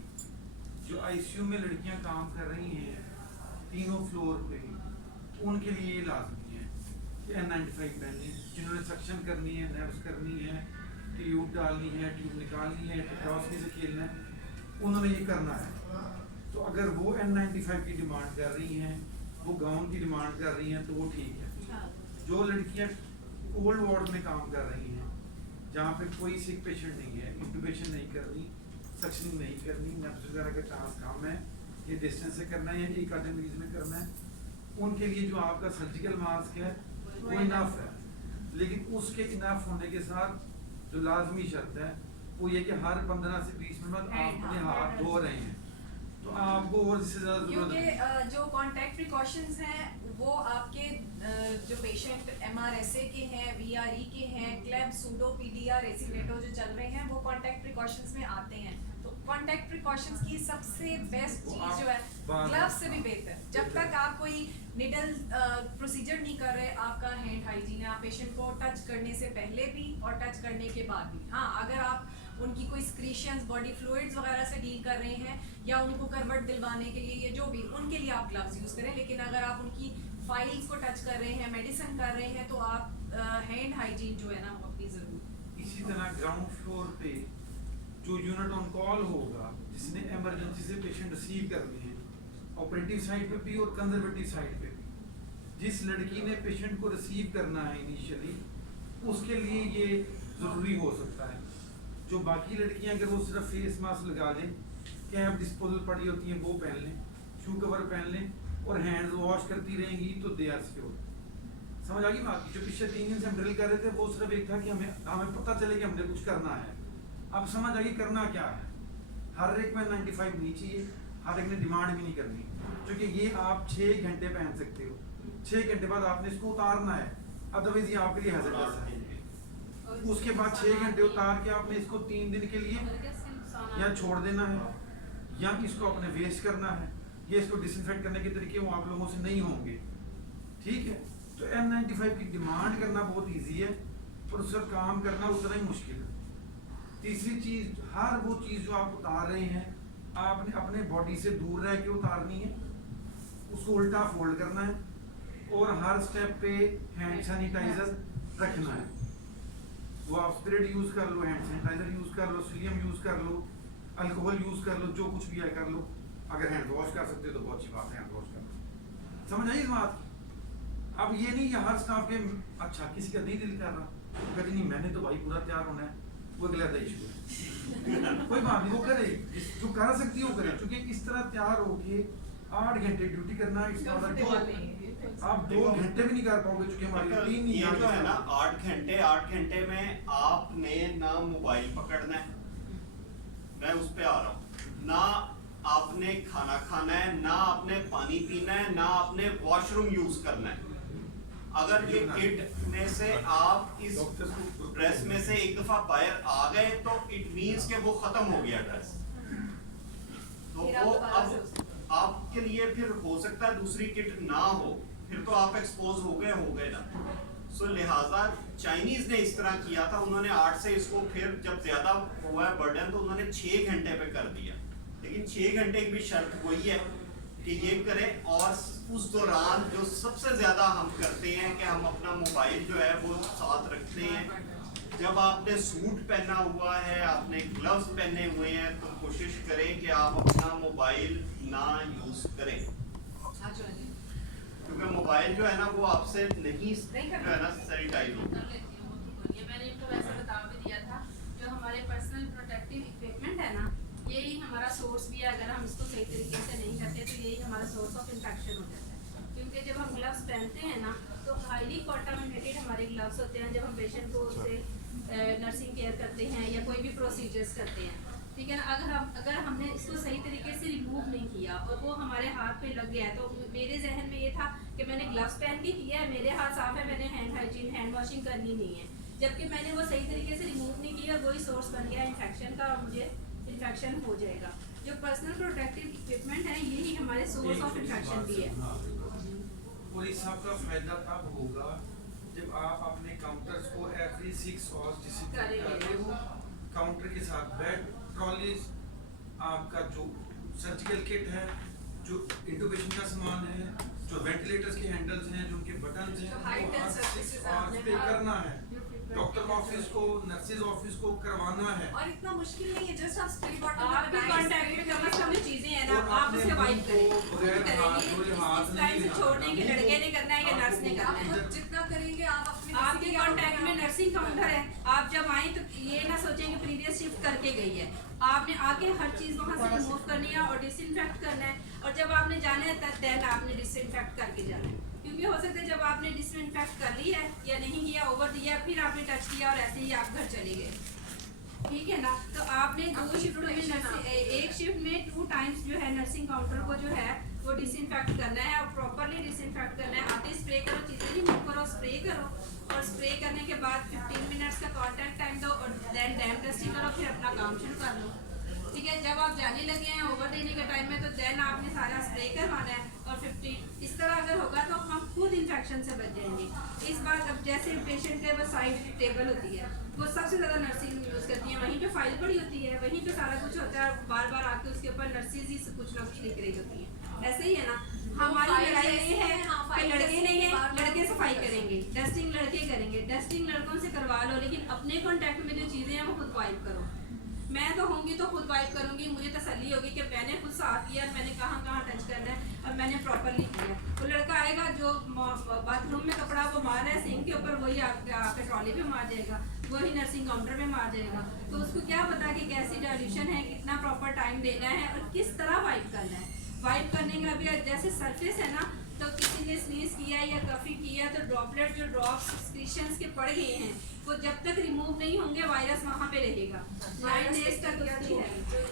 जो आईसीयू में लड़कियां काम कर रही हैं तीनों फ्लोर पे, उनके लिए ये लाजमी है कि N95 पहने। जिन्होंने सक्शन करनी है, नर्व्स करनी है, ट्यूब डालनी है, ट्यूब निकालनी है, टेट्रोस्कोपी से खेलना है, उन्होंने ये करना है। तो अगर वो N95 की डिमांड कर रही हैं, वो गाउन की डिमांड कर रही हैं, तो वो ठीक है। जो लड़कियां कोल्ड वार्ड में काम कर रही हैं, जहाँ पे कोई सिक पेशेंट नहीं है, इंट्यूबेशन नहीं करनी, सक्शनिंग नहीं करनी, नर्व्स वगैरह का चांस कम है, ये डिस्टेंस से करना है या एक आधे मरीज में करना है, उनके लिए जो आपका सर्जिकल मास्क है वो इनफ है। लेकिन उसके इनफ होने के साथ जो लाजमी शर्त है वो ये कि हर 15 से 20 मिनट बाद आप अपने हाथ धो रहे हैं, तो आपको और इससे ज़्यादा जरूरत क्योंकि नहीं। जो कॉन्टैक्ट प्रिकॉशंस हैं वो आपके जो पेशेंट MRSA के हैं, VRE के हैं, क्लेब, सूडो, PDR, एसिनेटो जो चल रहे हैं वो कॉन्टैक्ट प्रिकॉशंस में आते हैं। तो कॉन्टैक्ट प्रिकॉशंस की सबसे बेस्ट वो चीज़ जो है बात- ग्लव्स से भी बेहतर। जब तक आप कोई निडल प्रोसीजर नहीं कर रहे, आपका हैंड हाइजीन है, आप पेशेंट को टच करने से पहले भी और टच करने के बाद भी। हाँ, अगर आप उनकी कोई स्क्रीशंस, बॉडी फ्लूइड्स वगैरह से डील कर रहे हैं या उनको करवट दिलवाने के लिए, ये जो भी, उनके लिए आप ग्लव्स यूज़ करें। लेकिन अगर आप उनकी फाइल्स को टच कर रहे हैं, मेडिसिन कर रहे हैं, तो आप हैंड हाइजीन जो है ना वो अपनी ज़रूर। इसी तरह ग्राउंड फ्लोर पे जो यूनिट ऑन कॉल होगा, जिसने इमरजेंसी से पेशेंट रिसीव करने हैं, ऑपरेटिव साइड पे भी और कंजर्वेटिव साइड पे भी, जिस लड़की ने पेशेंट को रिसीव करना है इनिशियली, उसके लिए ये ज़रूरी हो सकता है। जो बाकी लड़कियां अगर वो सिर्फ फेस मास्क लगा लें, कैप डिस्पोजल पड़ी होती हैं वो पहन लें, शू कवर पहन लें और हैंड्स वॉश करती रहेंगी, तो दे आर सिक्योर। समझ आ गई बात? जो पिछले 3 दिन से हम ड्रिल कर रहे थे वो सिर्फ एक था कि हमें पता चले कि हमने कुछ करना है। अब समझ आ गई करना क्या है। हर एक में 95 नहीं चाहिए, हर एक ने डिमांड भी नहीं करनी, क्योंकि ये आप 6 घंटे पहन सकते हो, 6 घंटे बाद आपने इसको उतारना है, अदरवाइज ये आपके लिए हैजर्डस है। उसके बाद 6 घंटे उतार के आपने इसको 3 दिन के लिए या छोड़ देना है, या इसको अपने वेस्ट करना है, या इसको डिसइंफेक्ट करने के तरीके वो आप लोगों से नहीं होंगे, ठीक है। तो N95 की डिमांड करना बहुत इजी है और उस पर काम करना उतना ही मुश्किल है। तीसरी चीज, हर वो चीज़ जो आप उतार रहे हैं आपने अपने बॉडी से दूर रह के उतारनी है, उसको उल्टा फोल्ड करना है, और हर स्टेप पे हैंड सैनिटाइजर रखना है। वो आप स्पिरिट यूज कर लो, हैंड सैनिटाइजर यूज कर लो, सीलियम यूज कर लो, अल्कोहल यूज कर लो, जो कुछ भी है कर लो। अगर हैंड वॉश कर सकते हो तो बहुत अच्छी बात है, हैंड वॉश कर लो। समझ आई इस बात? अब ये नहीं कि हर स्टाफ के अच्छा किसी का नहीं दिल कर रहा, कहते नहीं मैंने तो भाई पूरा तैयार होना है, वो अगला इशू है। कोई बात नहीं, वो करे, जो कर सकती है वो करे, क्योंकि इस तरह तैयार होके 8 घंटे ड्यूटी करना, इस आप 2 घंटे भी नहीं कर पाओगे, क्योंकि हमारी रूटीन नहीं ये जो है ना 8 घंटे में आपने ना मोबाइल पकड़ना है, मैं उस पे आ रहा हूँ, ना आपने खाना खाना है, ना आपने पानी पीना है, ना आपने वॉशरूम यूज करना है। अगर ये किट में से आप इस ड्रेस में से एक दफा बाहर आ गए तो इट मींस कि वो खत्म हो गया ड्रेस, तो वो अब आपके लिए फिर हो सकता है दूसरी किट ना हो, फिर तो आप एक्सपोज हो गए ना। सो लिहाजा चाइनीज ने इस तरह किया था, उन्होंने 8 से इसको फिर जब ज्यादा हुआ है बर्डन तो उन्होंने 6 घंटे पे कर दिया, लेकिन 6 घंटे की भी शर्त वही है कि ये करें, और उस दौरान जो सबसे ज्यादा हम करते हैं कि हम अपना मोबाइल जो है वो साथ रखते हैं। जब आपने सूट पहना हुआ है, आपने ग्लव्स पहने हुए हैं, तो कोशिश करें कि आप अपना मोबाइल ना यूज करें, क्योंकि मोबाइल जो है ना वो आपसे नहीं जो है ना सैनिटाइज होगा। मैंने इनको वैसे बता भी दिया था, जो हमारे पर्सनल प्रोटेक्टिव इक्विपमेंट है ना, यही हमारा सोर्स भी है। अगर हम इसको सही तरीके से नहीं करते तो यही हमारा सोर्स ऑफ इन्फेक्शन हो जाता है, क्योंकि जब हम ग्लव्स पहनते हैं ना तो हाईली कॉन्टामिनेटेड हमारे ग्लव्स होते हैं जब हम पेशेंट को उससे नर्सिंग केयर करते हैं या कोई भी प्रोसीजर्स करते हैं, ठीक है ना। अगर हमने इसको सही तरीके से रिमूव नहीं किया और वो हमारे हाथ पे लग गया, तो मेरे जहन में ये था कि मैंने ग्लव्स पहन के किया है, मेरे हाथ साफ है, मैंने हैंड हाइजीन हैंड वॉशिंग करनी नहीं है, जबकि मैंने वो सही तरीके से रिमूव नहीं किया, वही सोर्स बन गया इन्फेक्शन का और मुझे इन्फेक्शन हो जाएगा। जो पर्सनल प्रोटेक्टिव इक्विपमेंट है यही हमारे सोर्स ऑफ इन्फेक्शन भी है। और इस सब का फायदा तब होगा जब आप अपने काउंटर्स को एवरी 6 आवर्स डिसिप्लिन कर रहे हो, काउंटर के साथ बेड, ट्रॉलीज, आपका जो सर्जिकल किट है, जो इंट्यूबेशन का सामान है, जो वेंटिलेटर्स के हैंडल्स हैं, जो उनके बटन्स हैं, वो हर 6 आवर्स पे करना है। डॉक्टर ऑफिस को, नर्सिस ऑफिस को करवाना है, और इतना मुश्किल नहीं है, जस्ट आप स्प्रे बॉटल आपके कांटेक्ट में कम से कम चीजें हैं ना, आप उसे वाइप करेंगे। इस टाइम से छोड़ने के लड़के ने करना है या नर्स ने करना है, आप जितना करेंगे आप अपने आपके कांटेक्ट में नर्सिंग काउंटर है, आप जब आए तो ये ना सोचेंगे प्रीवियस शिफ्ट करके गई है, आपने आके हर चीज वहाँ से रिमूव करनी है और डिसइंफेक्ट करना है, और जब आपने जाना है तब देन आपने डिसइंफेक्ट करके जाना है, क्योंकि हो सकता है जब आपने डिसइंफेक्ट कर ली है या नहीं किया, ओवर दिया, फिर आपने टच किया और ऐसे ही आप घर चले गए, ठीक है ना। तो आपने 2 शिफ्ट में एक शिफ्ट में 2 टाइम्स जो है नर्सिंग काउंटर को जो है वो डिसइंफेक्ट करना है और प्रॉपरली डिसइंफेक्ट करना है। आते स्प्रे करो, चीज़ें रिमूव करो, स्प्रे करो, और स्प्रे करने के बाद 15 मिनट्स का कॉन्टैक्ट टाइम दो और देन डैम टेस्टिंग करो, फिर अपना काम शुरू कर लो, ठीक है। जब आप जाने लगे हैं ओवर देने के टाइम में तो देन आपने सारा स्प्रे करवाना है, और 15 इस तरह अगर होगा तो हम खुद इन्फेक्शन से बच जाएंगे। इस बार अब जैसे पेशेंट के वो साइड टेबल होती है, वो सबसे ज़्यादा नर्सिंग यूज़ करती है, वहीं पे फाइल पड़ी होती है, वहीं पे सारा कुछ होता है, बार बार आके उसके ऊपर नर्सिस ही कुछ ना कुछ लिख रही होती है। ऐसे ही है ना, हमारी लड़ाई ये है कि लड़के नहीं है, लड़के सफाई करेंगे, डस्टिंग लड़के करेंगे, डस्टिंग लड़कों से करवा लो, लेकिन अपने कॉन्टैक्ट में जो चीज़ें हैं वो खुद वाइप करो। मैं तो होंगी तो खुद वाइप करूंगी, मुझे तसल्ली होगी कि मैंने खुद साफ किया, मैंने कहाँ टच करना है और मैंने प्रॉपरली किया। तो लड़का आएगा जो बाथरूम में कपड़ा वो मार रहा है सिंक के ऊपर, वही आपके ट्रॉली पे मार जाएगा, वही नर्सिंग काउंटर में मार जाएगा। तो उसको क्या पता कि कैसी डाइल्यूशन है, कितना प्रॉपर टाइम देना है और किस तरह वाइप करना है। वाइप करने का भी जैसे सरफेस है ना, तो किसी ने स्नीज किया या कफी किया तो ड्रॉपलेट जो ड्रॉप्स एक्सक्रीशंस के पड़ गए हैं वो जब तक रिमूव नहीं होंगे वायरस वहाँ पे रहेगा 9 डेज तक उसकी है।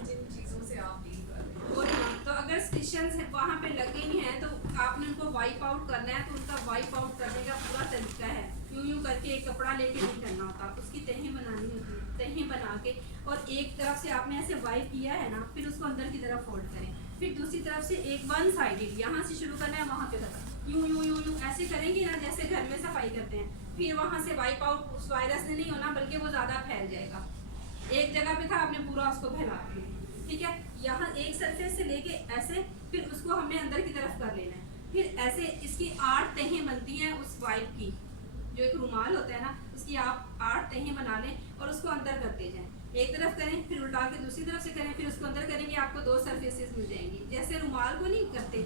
जिन चीज़ों आप डील कर रहे हैं। वो नहीं, तो अगर स्टिशंस वहाँ पे लगे ही हैं तो आपने उनको वाइप आउट करना है, तो उनका वाइप आउट करने का पूरा तरीका है। यूं करके एक कपड़ा लेके नहीं करना होता, उसकी तहें बनानी होती है। तहें बना के और एक तरफ से आपने ऐसे वाइप किया है ना, फिर उसको अंदर की तरफ फोल्ड करें, फिर दूसरी तरफ से एक वन साइडेड यहाँ से शुरू करना है, वहाँ पे खत्म। यूं यूं यूं यूं ऐसे करेंगे ना जैसे घर में सफाई करते हैं। फिर वहाँ से वाइप आउट उस वायरस ने नहीं होना, बल्कि वो ज़्यादा फैल जाएगा। एक जगह पे था, आपने पूरा उसको फैला दिया, ठीक है। यहाँ एक सरफेस से लेके ऐसे, फिर उसको हमने अंदर की तरफ कर लेना है। फिर ऐसे इसकी 8 तहें बनती हैं उस वाइप की, जो एक रुमाल होता है ना, उसकी आप 8 तहें बना लें और उसको अंदर करते जाएं। एक तरफ करें, फिर उल्टा के दूसरी तरफ से करें, फिर उसको अंदर करेंगे, आपको 2 सरफेसेस मिल जाएंगी। जैसे रुमाल को नहीं करते,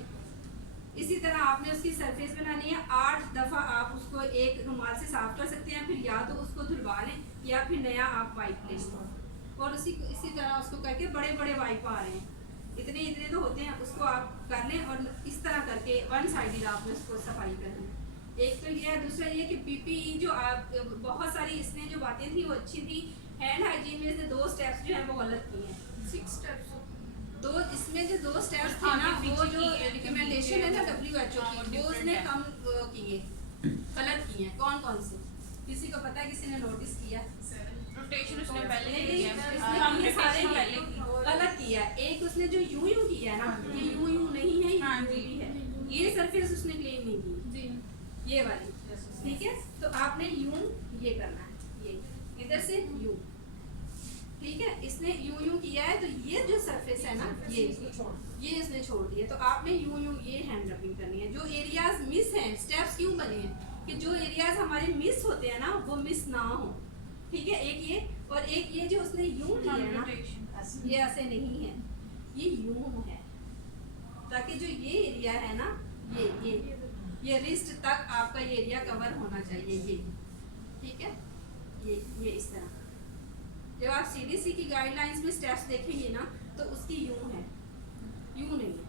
इसी तरह आपने उसकी सरफेस बनानी है। 8 दफ़ा आप उसको एक रुमाल से साफ कर सकते हैं, फिर या तो उसको धुलवा लें या फिर नया आप वाइप ले लें। और इसी तरह उसको करके बड़े बड़े वाइप आ रहे हैं, इतने इतने तो होते हैं, उसको आप कर लें और इस तरह करके वन साइडेड आपने उसको सफाई करनी है। एक तो ये है, दूसरा ये कि PPE जो आप बहुत सारी इसमें जो बातें थी वो अच्छी थी। हैंड हाइजीन में से 2 स्टेप्स जो है वो गलत किए हैं। 6 steps दो इसमें जो 2 स्टेप्स थे ना, वो जो रिकमेंडेशन है ना WHO की, वो उसने कम किए, गलत किए हैं। कौन कौन से किसी को पता है, किसी ने नोटिस किया? rotation उसने पहले नहीं, किया नहीं, है। इसने हम ये सारे rotation पहले की। गलत किया है। एक उसने जो यूं यूं किया है ना, ये यूं यूं नहीं है, ये हाँ यूं जी। भी है। ये सरफेस उसने क्लीन नहीं की, जी ये वाली, ठीक है। तो आपने यूं ये करना है, ये इधर से यूं, ठीक है। इसने यूं यूं किया है, तो ये जो सरफेस है ना, ये इसने छोड़ दिया, तो आपने यूं यूं ये हैंड रबिंग करनी है। जो एरियाज मिस हैं, स्टेप्स क्यों बने हैं कि जो एरियाज हमारे मिस होते हैं ना, वो मिस ना हो, ठीक है। एक ये और एक ये जो उसने यूं किया है ना, ये ऐसे नहीं है, ये यूं है, ताकि जो ये एरिया है ना, ये रिस्ट तक आपका ये एरिया कवर होना चाहिए, ये, ठीक है। ये इस तरह जब आप CDC की गाइडलाइंस में स्टेप्स देखेंगे ना, तो उसकी यूं है, यूं नहीं है,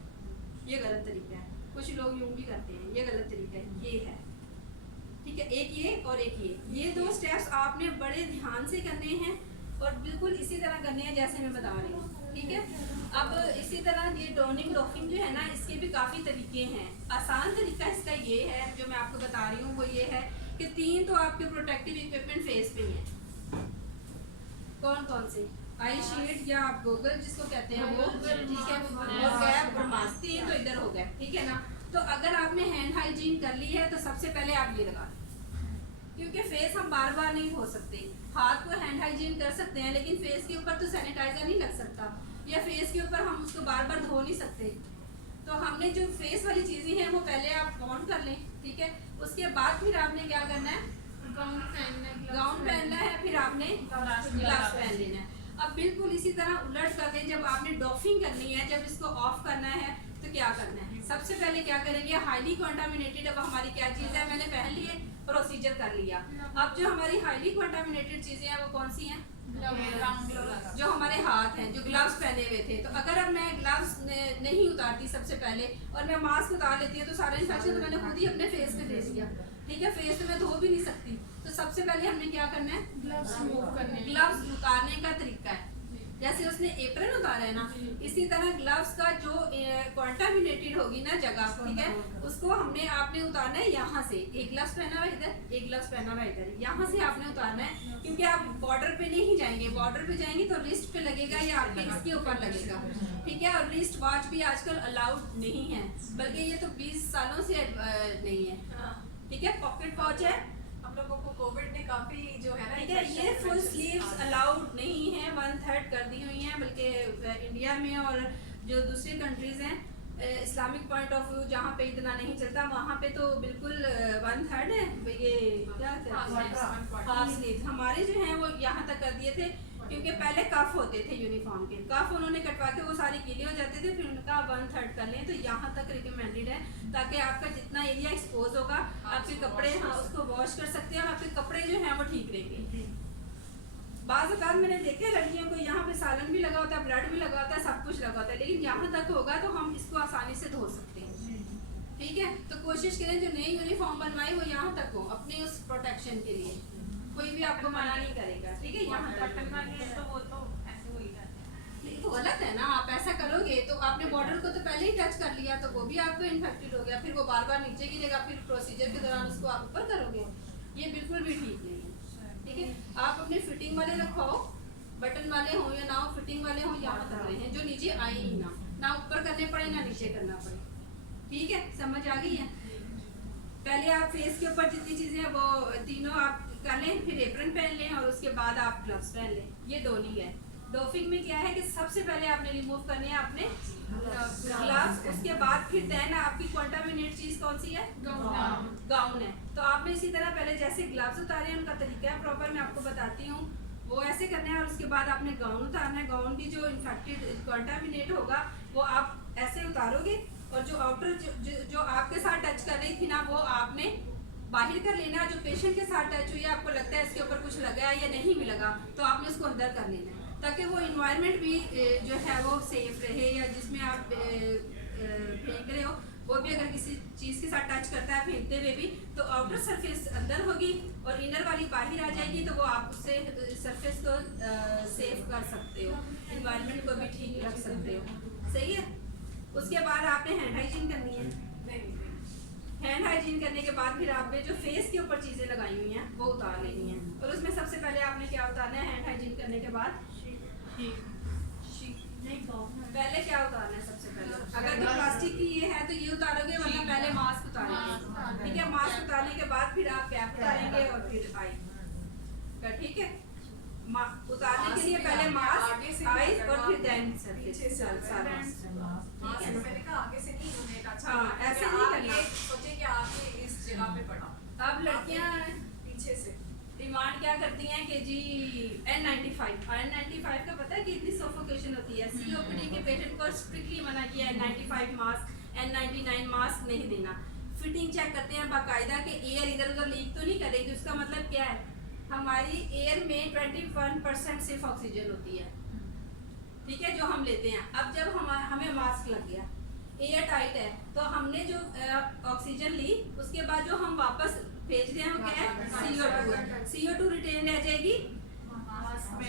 ये गलत तरीका है। कुछ लोग यूं भी करते हैं, ये गलत तरीका है, ये है, ठीक है। एक ये और एक ये 2 स्टेप्स आपने बड़े ध्यान से करने हैं और बिल्कुल इसी तरह करने हैं जैसे मैं बता रही हूँ, ठीक है। अब इसी तरह ये डॉनिंग डॉकिंग जो है ना, इसके भी काफ़ी तरीके हैं। आसान तरीका इसका ये है, जो मैं आपको बता रही हूँ, वो ये है कि 3 तो आपके प्रोटेक्टिव इक्विपमेंट फेस पे ही हैं। कौन कौन से? आई शील्ड या आप गोगल जिसको कहते हैं वो, ठीक है, और कैप और मास्क, 3 तो इधर हो गए, ठीक है ना। तो अगर आपने हैंड हाइजीन कर ली है, तो सबसे पहले आप ये लगा लें, क्योंकि फेस हम बार बार नहीं धो सकते। हाथ को हैंड हाइजीन कर सकते हैं, लेकिन फेस के ऊपर तो सैनिटाइजर नहीं लग सकता, या फेस के ऊपर हम उसको बार बार धो नहीं सकते। तो हमने जो फेस वाली चीज़ें हैं वो पहले आप ऑन कर लें, ठीक है। उसके बाद फिर आपने क्या करना है, गाउन पहनना है, फिर आपने ग्लव्स पहन लेना है। अब बिल्कुल इसी तरह उलट कर दें, जब आपने डॉफिंग करनी है, जब इसको ऑफ करना है, तो क्या करना है? सबसे पहले क्या करेंगे, हाईली कंटामिनेटेड, अब हमारी क्या चीज़ है, मैंने पहन लिए, प्रोसीजर कर लिया। अब जो हमारी हाईली कंटामिनेटेड चीज़ें हैं वो कौन सी हैं? जो हमारे हाथ हैं, जो ग्लव्स पहने हुए थे। तो अगर अब मैं ग्लव्स नहीं उतारती सबसे पहले और मैं मास्क उतार लेती हूँ, तो सारा इन्फेक्शन तो मैंने खुद ही अपने फेस पे दे दिया, ठीक है। फेस तो मैं धो भी नहीं सकती। तो सबसे पहले हमने क्या करना है, ग्लव्स रिमूव करने, ग्लव्स उतारने का तरीका है। जैसे उसने एप्रन उतारा है ना, इसी तरह ग्लव्स का जो कंटामिनेटेड होगी ना जगह, ठीक है, उसको आपने उतारना है यहाँ से। एक ग्लव्स पहना हुआ इधर, एक ग्लव्स पहना हुआ इधर, यहाँ से आपने उतारना है, क्योंकि आप बॉर्डर पे नहीं जाएंगे। बॉर्डर पे जाएंगे तो रिस्ट पे लगेगा या आपके इसके ऊपर लगेगा, ठीक है। और रिस्ट वॉच भी आजकल अलाउड नहीं है, बल्कि ये तो 20 सालों से नहीं है, ठीक है। पॉकेट वॉच है, हम लोगों को कोविड ने काफी जो है ना, ठीक है। ये फुल स्लीव्स अलाउड नहीं है, 1/3 कर दी हुई हैं, बल्कि इंडिया में और जो दूसरी कंट्रीज हैं, इस्लामिक पॉइंट ऑफ व्यू जहाँ पे इतना नहीं चलता, वहाँ पे तो बिल्कुल 1/3 है। ये क्या हाफ स्लीव हमारे जो हैं वो यहाँ तक कर दिए थे, क्योंकि पहले कफ होते थे यूनिफॉर्म के, कफ उन्होंने कटवा के वो सारे गीले हो जाते थे, फिर उनका 1/3 कर लें। तो यहाँ तक रिकमेंडेड है, ताकि आपका जितना एरिया एक्सपोज होगा, आपके कपड़े, हाँ, उसको वॉश कर सकते हैं और आपके कपड़े जो हैं वो ठीक रहेंगे। बाज़ औक़ात मैंने देखे लड़कियों को यहाँ पे सालन भी लगा होता है, ब्लड भी लगा होता है, सब कुछ लगा होता है, लेकिन यहाँ तक होगा तो हम इसको आसानी से धो सकते हैं, ठीक है। तो कोशिश करें जो नई यूनिफॉर्म बनवाई वो यहाँ तक हो, अपने उस प्रोटेक्शन के लिए। कोई भी आपको मना नहीं करेगा, ठीक है। यहाँ तक तो वो तो ऐसे हो ही जाता है। तो गलत है ना। आप ऐसा करोगे तो आपने बॉर्डर को तो पहले ही टच कर लिया, तो वो भी आपको इन्फेक्टेड हो गया, फिर वो बार बार नीचे गिरेगा, फिर प्रोसीजर के दौरान उसको आप ऊपर करोगे, ये बिल्कुल भी ठीक नहीं है। ठीक है, आप अपने फिटिंग वाले रखवाओ, बटन वाले हों या ना हो, फिटिंग वाले हों या बता रहे हैं जो नीचे आए ही ना ऊपर करने पड़े ना नीचे करना पड़े। ठीक है, समझ आ गई है। पहले आप फेस के ऊपर जितनी चीजें हैं वो तीनों आप कर लें, फिर एप्रन पहन लें और उसके बाद आप ग्लव्स पहन लें। ये डोनिंग है। डोफिंग में क्या है कि सबसे पहले आपने रिमूव करने हैं अपने ग्लव्स, उसके बाद फिर देन आपकी कंटामिनेट चीज कौन सी है? गाउन है। तो आपने इसी तरह पहले जैसे ग्लव्स उतारे हैं उनका तरीका है प्रॉपर, मैं आपको बताती हूँ, वो ऐसे करना है और उसके बाद आपने गाउन उतारना है। गाउन भी जो इन्फेक्टेड कंटामिनेट होगा वो आप ऐसे उतारोगे और जो आउटर जो आपके साथ टच कर रही थी ना वो आपने बाहर कर लेना। जो पेशेंट के साथ टच हुई है, आपको लगता है इसके ऊपर कुछ लगा है या नहीं भी लगा, तो आपने उसको अंदर कर लेना है ताकि वो इन्वायरमेंट भी जो है वो सेफ रहे, या जिसमें आप फेंक रहे हो वो भी अगर किसी चीज़ के साथ टच करता है फेंकते हुए भी, तो आउटर सरफेस अंदर होगी और इनर वाली बाहर आ जाएगी, तो वो आप उससे सरफेस को सेफ कर सकते हो, इन्वायरमेंट को भी ठीक रख सकते हो। सही है। उसके बाद आपने हैंड हाइजीन करनी है। हैंड हाइजीन करने के बाद फिर आपने जो फेस के ऊपर चीज़ें लगाई हुई हैं वो उतार लेनी है। और उसमें सबसे पहले आपने क्या उतारना है हैंड हाइजीन करने के बाद? पहले क्या उतारना है सबसे पहले? अगर तो प्लास्टिक की ये है तो ये उतारोगे, वरना पहले मास्क उतारेंगे। ठीक है, मास्क उतारने के बाद फिर आप कैप उतारेंगे और फिर आई। ठीक है, उतारने के लिए पहले मास्क, आईज और फिर देन सरफेस सारा। मैंने कहा आगे से नहीं होने का। अच्छा, हाँ, ऐसे नहीं करना। सोचे कि आपने इस जगह पे पढ़ा, अब लड़कियां पीछे से डिमांड क्या करती हैं कि जी N95 का पता है कि इतनी सफोकेशन होती है। COPD के पेशेंट को स्ट्रिक्टली मना किया है N95 मास्क, N99 मास्क नहीं देना। फिटिंग चेक करते हैं बाकायदा कि एयर इधर उधर लीक तो नहीं करेगी। उसका मतलब क्या है? हमारी एयर में 21% सिर्फ ऑक्सीजन होती है, ठीक है, जो हम लेते हैं। अब जब हमें मास्क लग गया, एयर टाइट है, तो हमने जो ऑक्सीजन ली उसके बाद जो हम वापस भेज रहे हैं वो क्या है? CO2 रिटेन रह जाएगी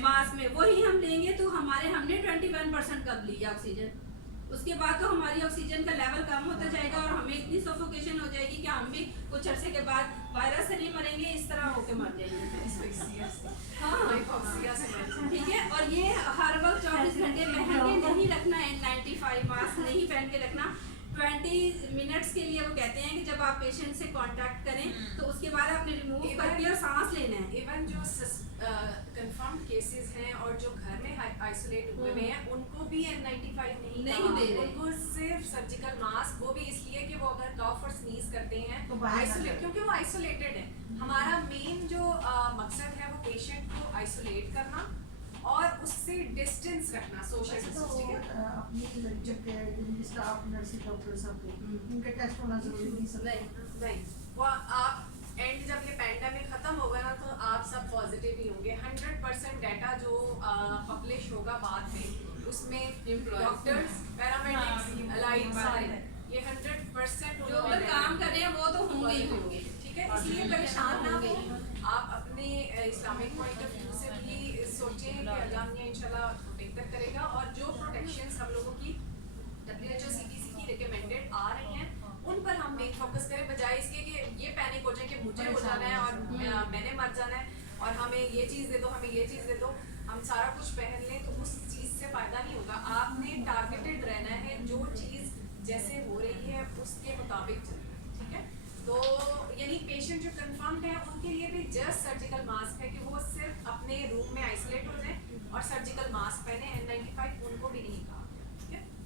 मास्क में, वही हम लेंगे। तो हमने 21% कब ली ऑक्सीजन, उसके बाद तो हमारी ऑक्सीजन का लेवल कम होता जाएगा और हमें इतनी सफोकेशन हो जाएगी कि हम भी कुछ अरसे के बाद वायरस से नहीं मरेंगे, इस तरह होके मर जाएंगे। हाँ, ठीक है। और ये हर वक्त 24 घंटे पहन के नहीं रखना है। N95 मास्क नहीं पहन के रखना। 20 मिनट्स के लिए वो कहते हैं कि जब आप पेशेंट से कांटेक्ट करें तो उसके बाद आपने रिमूव करके और सांस लेना है। इवन जो कंफर्म केसेस हैं और जो घर में आइसोलेट हुए हुए हैं उनको भी N95 नहीं दे रहे। उनको सिर्फ सर्जिकल मास्क, वो भी इसलिए कि वो अगर कफ और स्नीज करते हैं तो बाहर आइसोलेट, क्योंकि वो आइसोलेटेड है। हमारा मेन जो मकसद है वो पेशेंट को आइसोलेट करना और उससे डिस्टेंस रखना, सोशल डिस्टेंस। ठीक है, अपनी लड़कियों के जिनकी स्टाफ नर्सिंग डॉक्टर सब उनके टेस्ट होना जरूरी नहीं सब नहीं वो आप एंड जब ये पैंडेमिक खत्म होगा ना तो आप सब पॉजिटिव ही होंगे। 100% डाटा जो पब्लिश होगा बाद में उसमें डॉक्टर्स, पैरामेडिक्स, अलाइड सारे ये 100% जो लोग काम कर रहे हैं वो तो होंगे ही होंगे। ठीक है, इसलिए परेशान ना हो आप। अपने इस्लामिक पॉइंट ऑफ व्यू से भी सोचें कि अल्लाह ने इंशाल्लाह बेहतर करेगा। और जो प्रोटेक्शंस हम लोगों की WHO CDC की रिकमेंडेड आ रही हैं उन पर हम मेन फोकस करें, बजाय इसके कि ये पैनिक हो जाए कि मुझे हो जाना है और मैंने मर जाना है और हमें ये चीज़ दे दो, हमें ये चीज़ दे दो, हम सारा कुछ पहन लें, तो उस चीज़ से फ़ायदा नहीं होगा। आपने टारगेटेड रहना है, जो चीज़ जैसे हो रही है उसके मुताबिक चलना है। ठीक है, तो यानी पेशेंट जो कंफर्म्ड है उनके लिए भी जस्ट सर्जिकल मास्क है कि वो सिर्फ अपने रूम में आइसोलेट हो जाए और सर्जिकल मास्क पहने। N95 उनको भी नहीं कहा।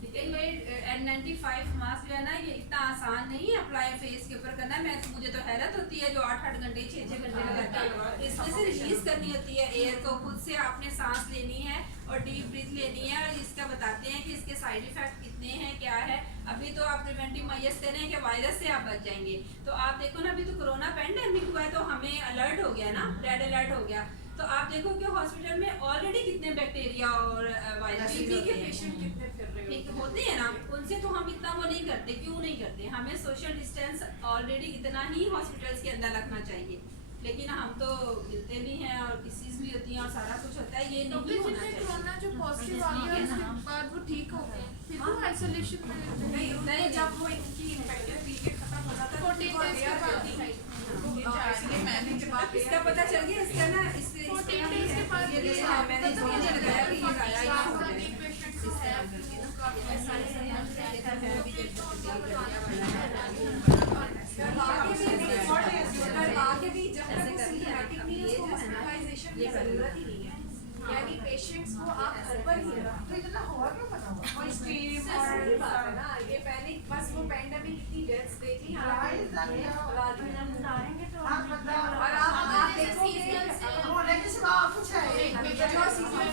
लेकिन ये N95 मास्क जो है ना ये इतना आसान नहीं है अप्लाई फेस के ऊपर करना है। मुझे तो हैरत होती है जो 8-8 घंटे 6-6 घंटे लगाता है। इसमें से रिलीज करनी होती है एयर को, खुद से आपने सांस लेनी है और डीप ब्रीथ लेनी है। और इसका बताते हैं कि इसके साइड इफेक्ट कितने हैं, क्या है। अभी तो आप प्रिवेंटिव मेजर्स दे रहे हैं कि वायरस से आप बच जाएंगे। तो आप देखो ना, अभी तो कोरोना पैंडेमिक हुआ है तो हमें अलर्ट हो गया ना, रेड अलर्ट हो गया। तो आप देखो कि हॉस्पिटल में ऑलरेडी कितने बैक्टीरिया और वायरस के पेशेंट कितने फिर रहे ठीक होते हैं ना, उनसे तो हम इतना वो नहीं करते। क्यों नहीं करते? हमें सोशल डिस्टेंस ऑलरेडी इतना ही हॉस्पिटल्स के अंदर रखना चाहिए। लेकिन हम तो मिलते भी हैं और डिसीज भी होती हैं और सारा कुछ होता है, ये तो नहीं फिर होना जिसने चाहिए। कोरोना जो पॉजिटिव आ गया उसके बाद वो ठीक हो गए, फिर वो आइसोलेशन में रहते हैं। नहीं नहीं, जब वो इनकी इन्फेक्टेड पीरियड खत्म हो जाता है 14 वो days के layer बाद जल्दी ही। मैंने के बाद इसका पता चल गया, इसका ना इसके 14 days के बाद ये ये देखा है मैंने, जो मुझे लगाया कि ये आया ही हो गया। एक पेशेंट को है आगे भी जब तक वो सिम्पटोमेटिक नहीं है उसको हॉस्पिटलाइजेशन की जरूरत ही नहीं है, यानी पेशेंट्स को आप घर पर ही कोई स्ट्रीम और ना ये पैनिक, बस वो पैंडेमिक की डेथ्स देख ली और आप देखोगे जो सीजन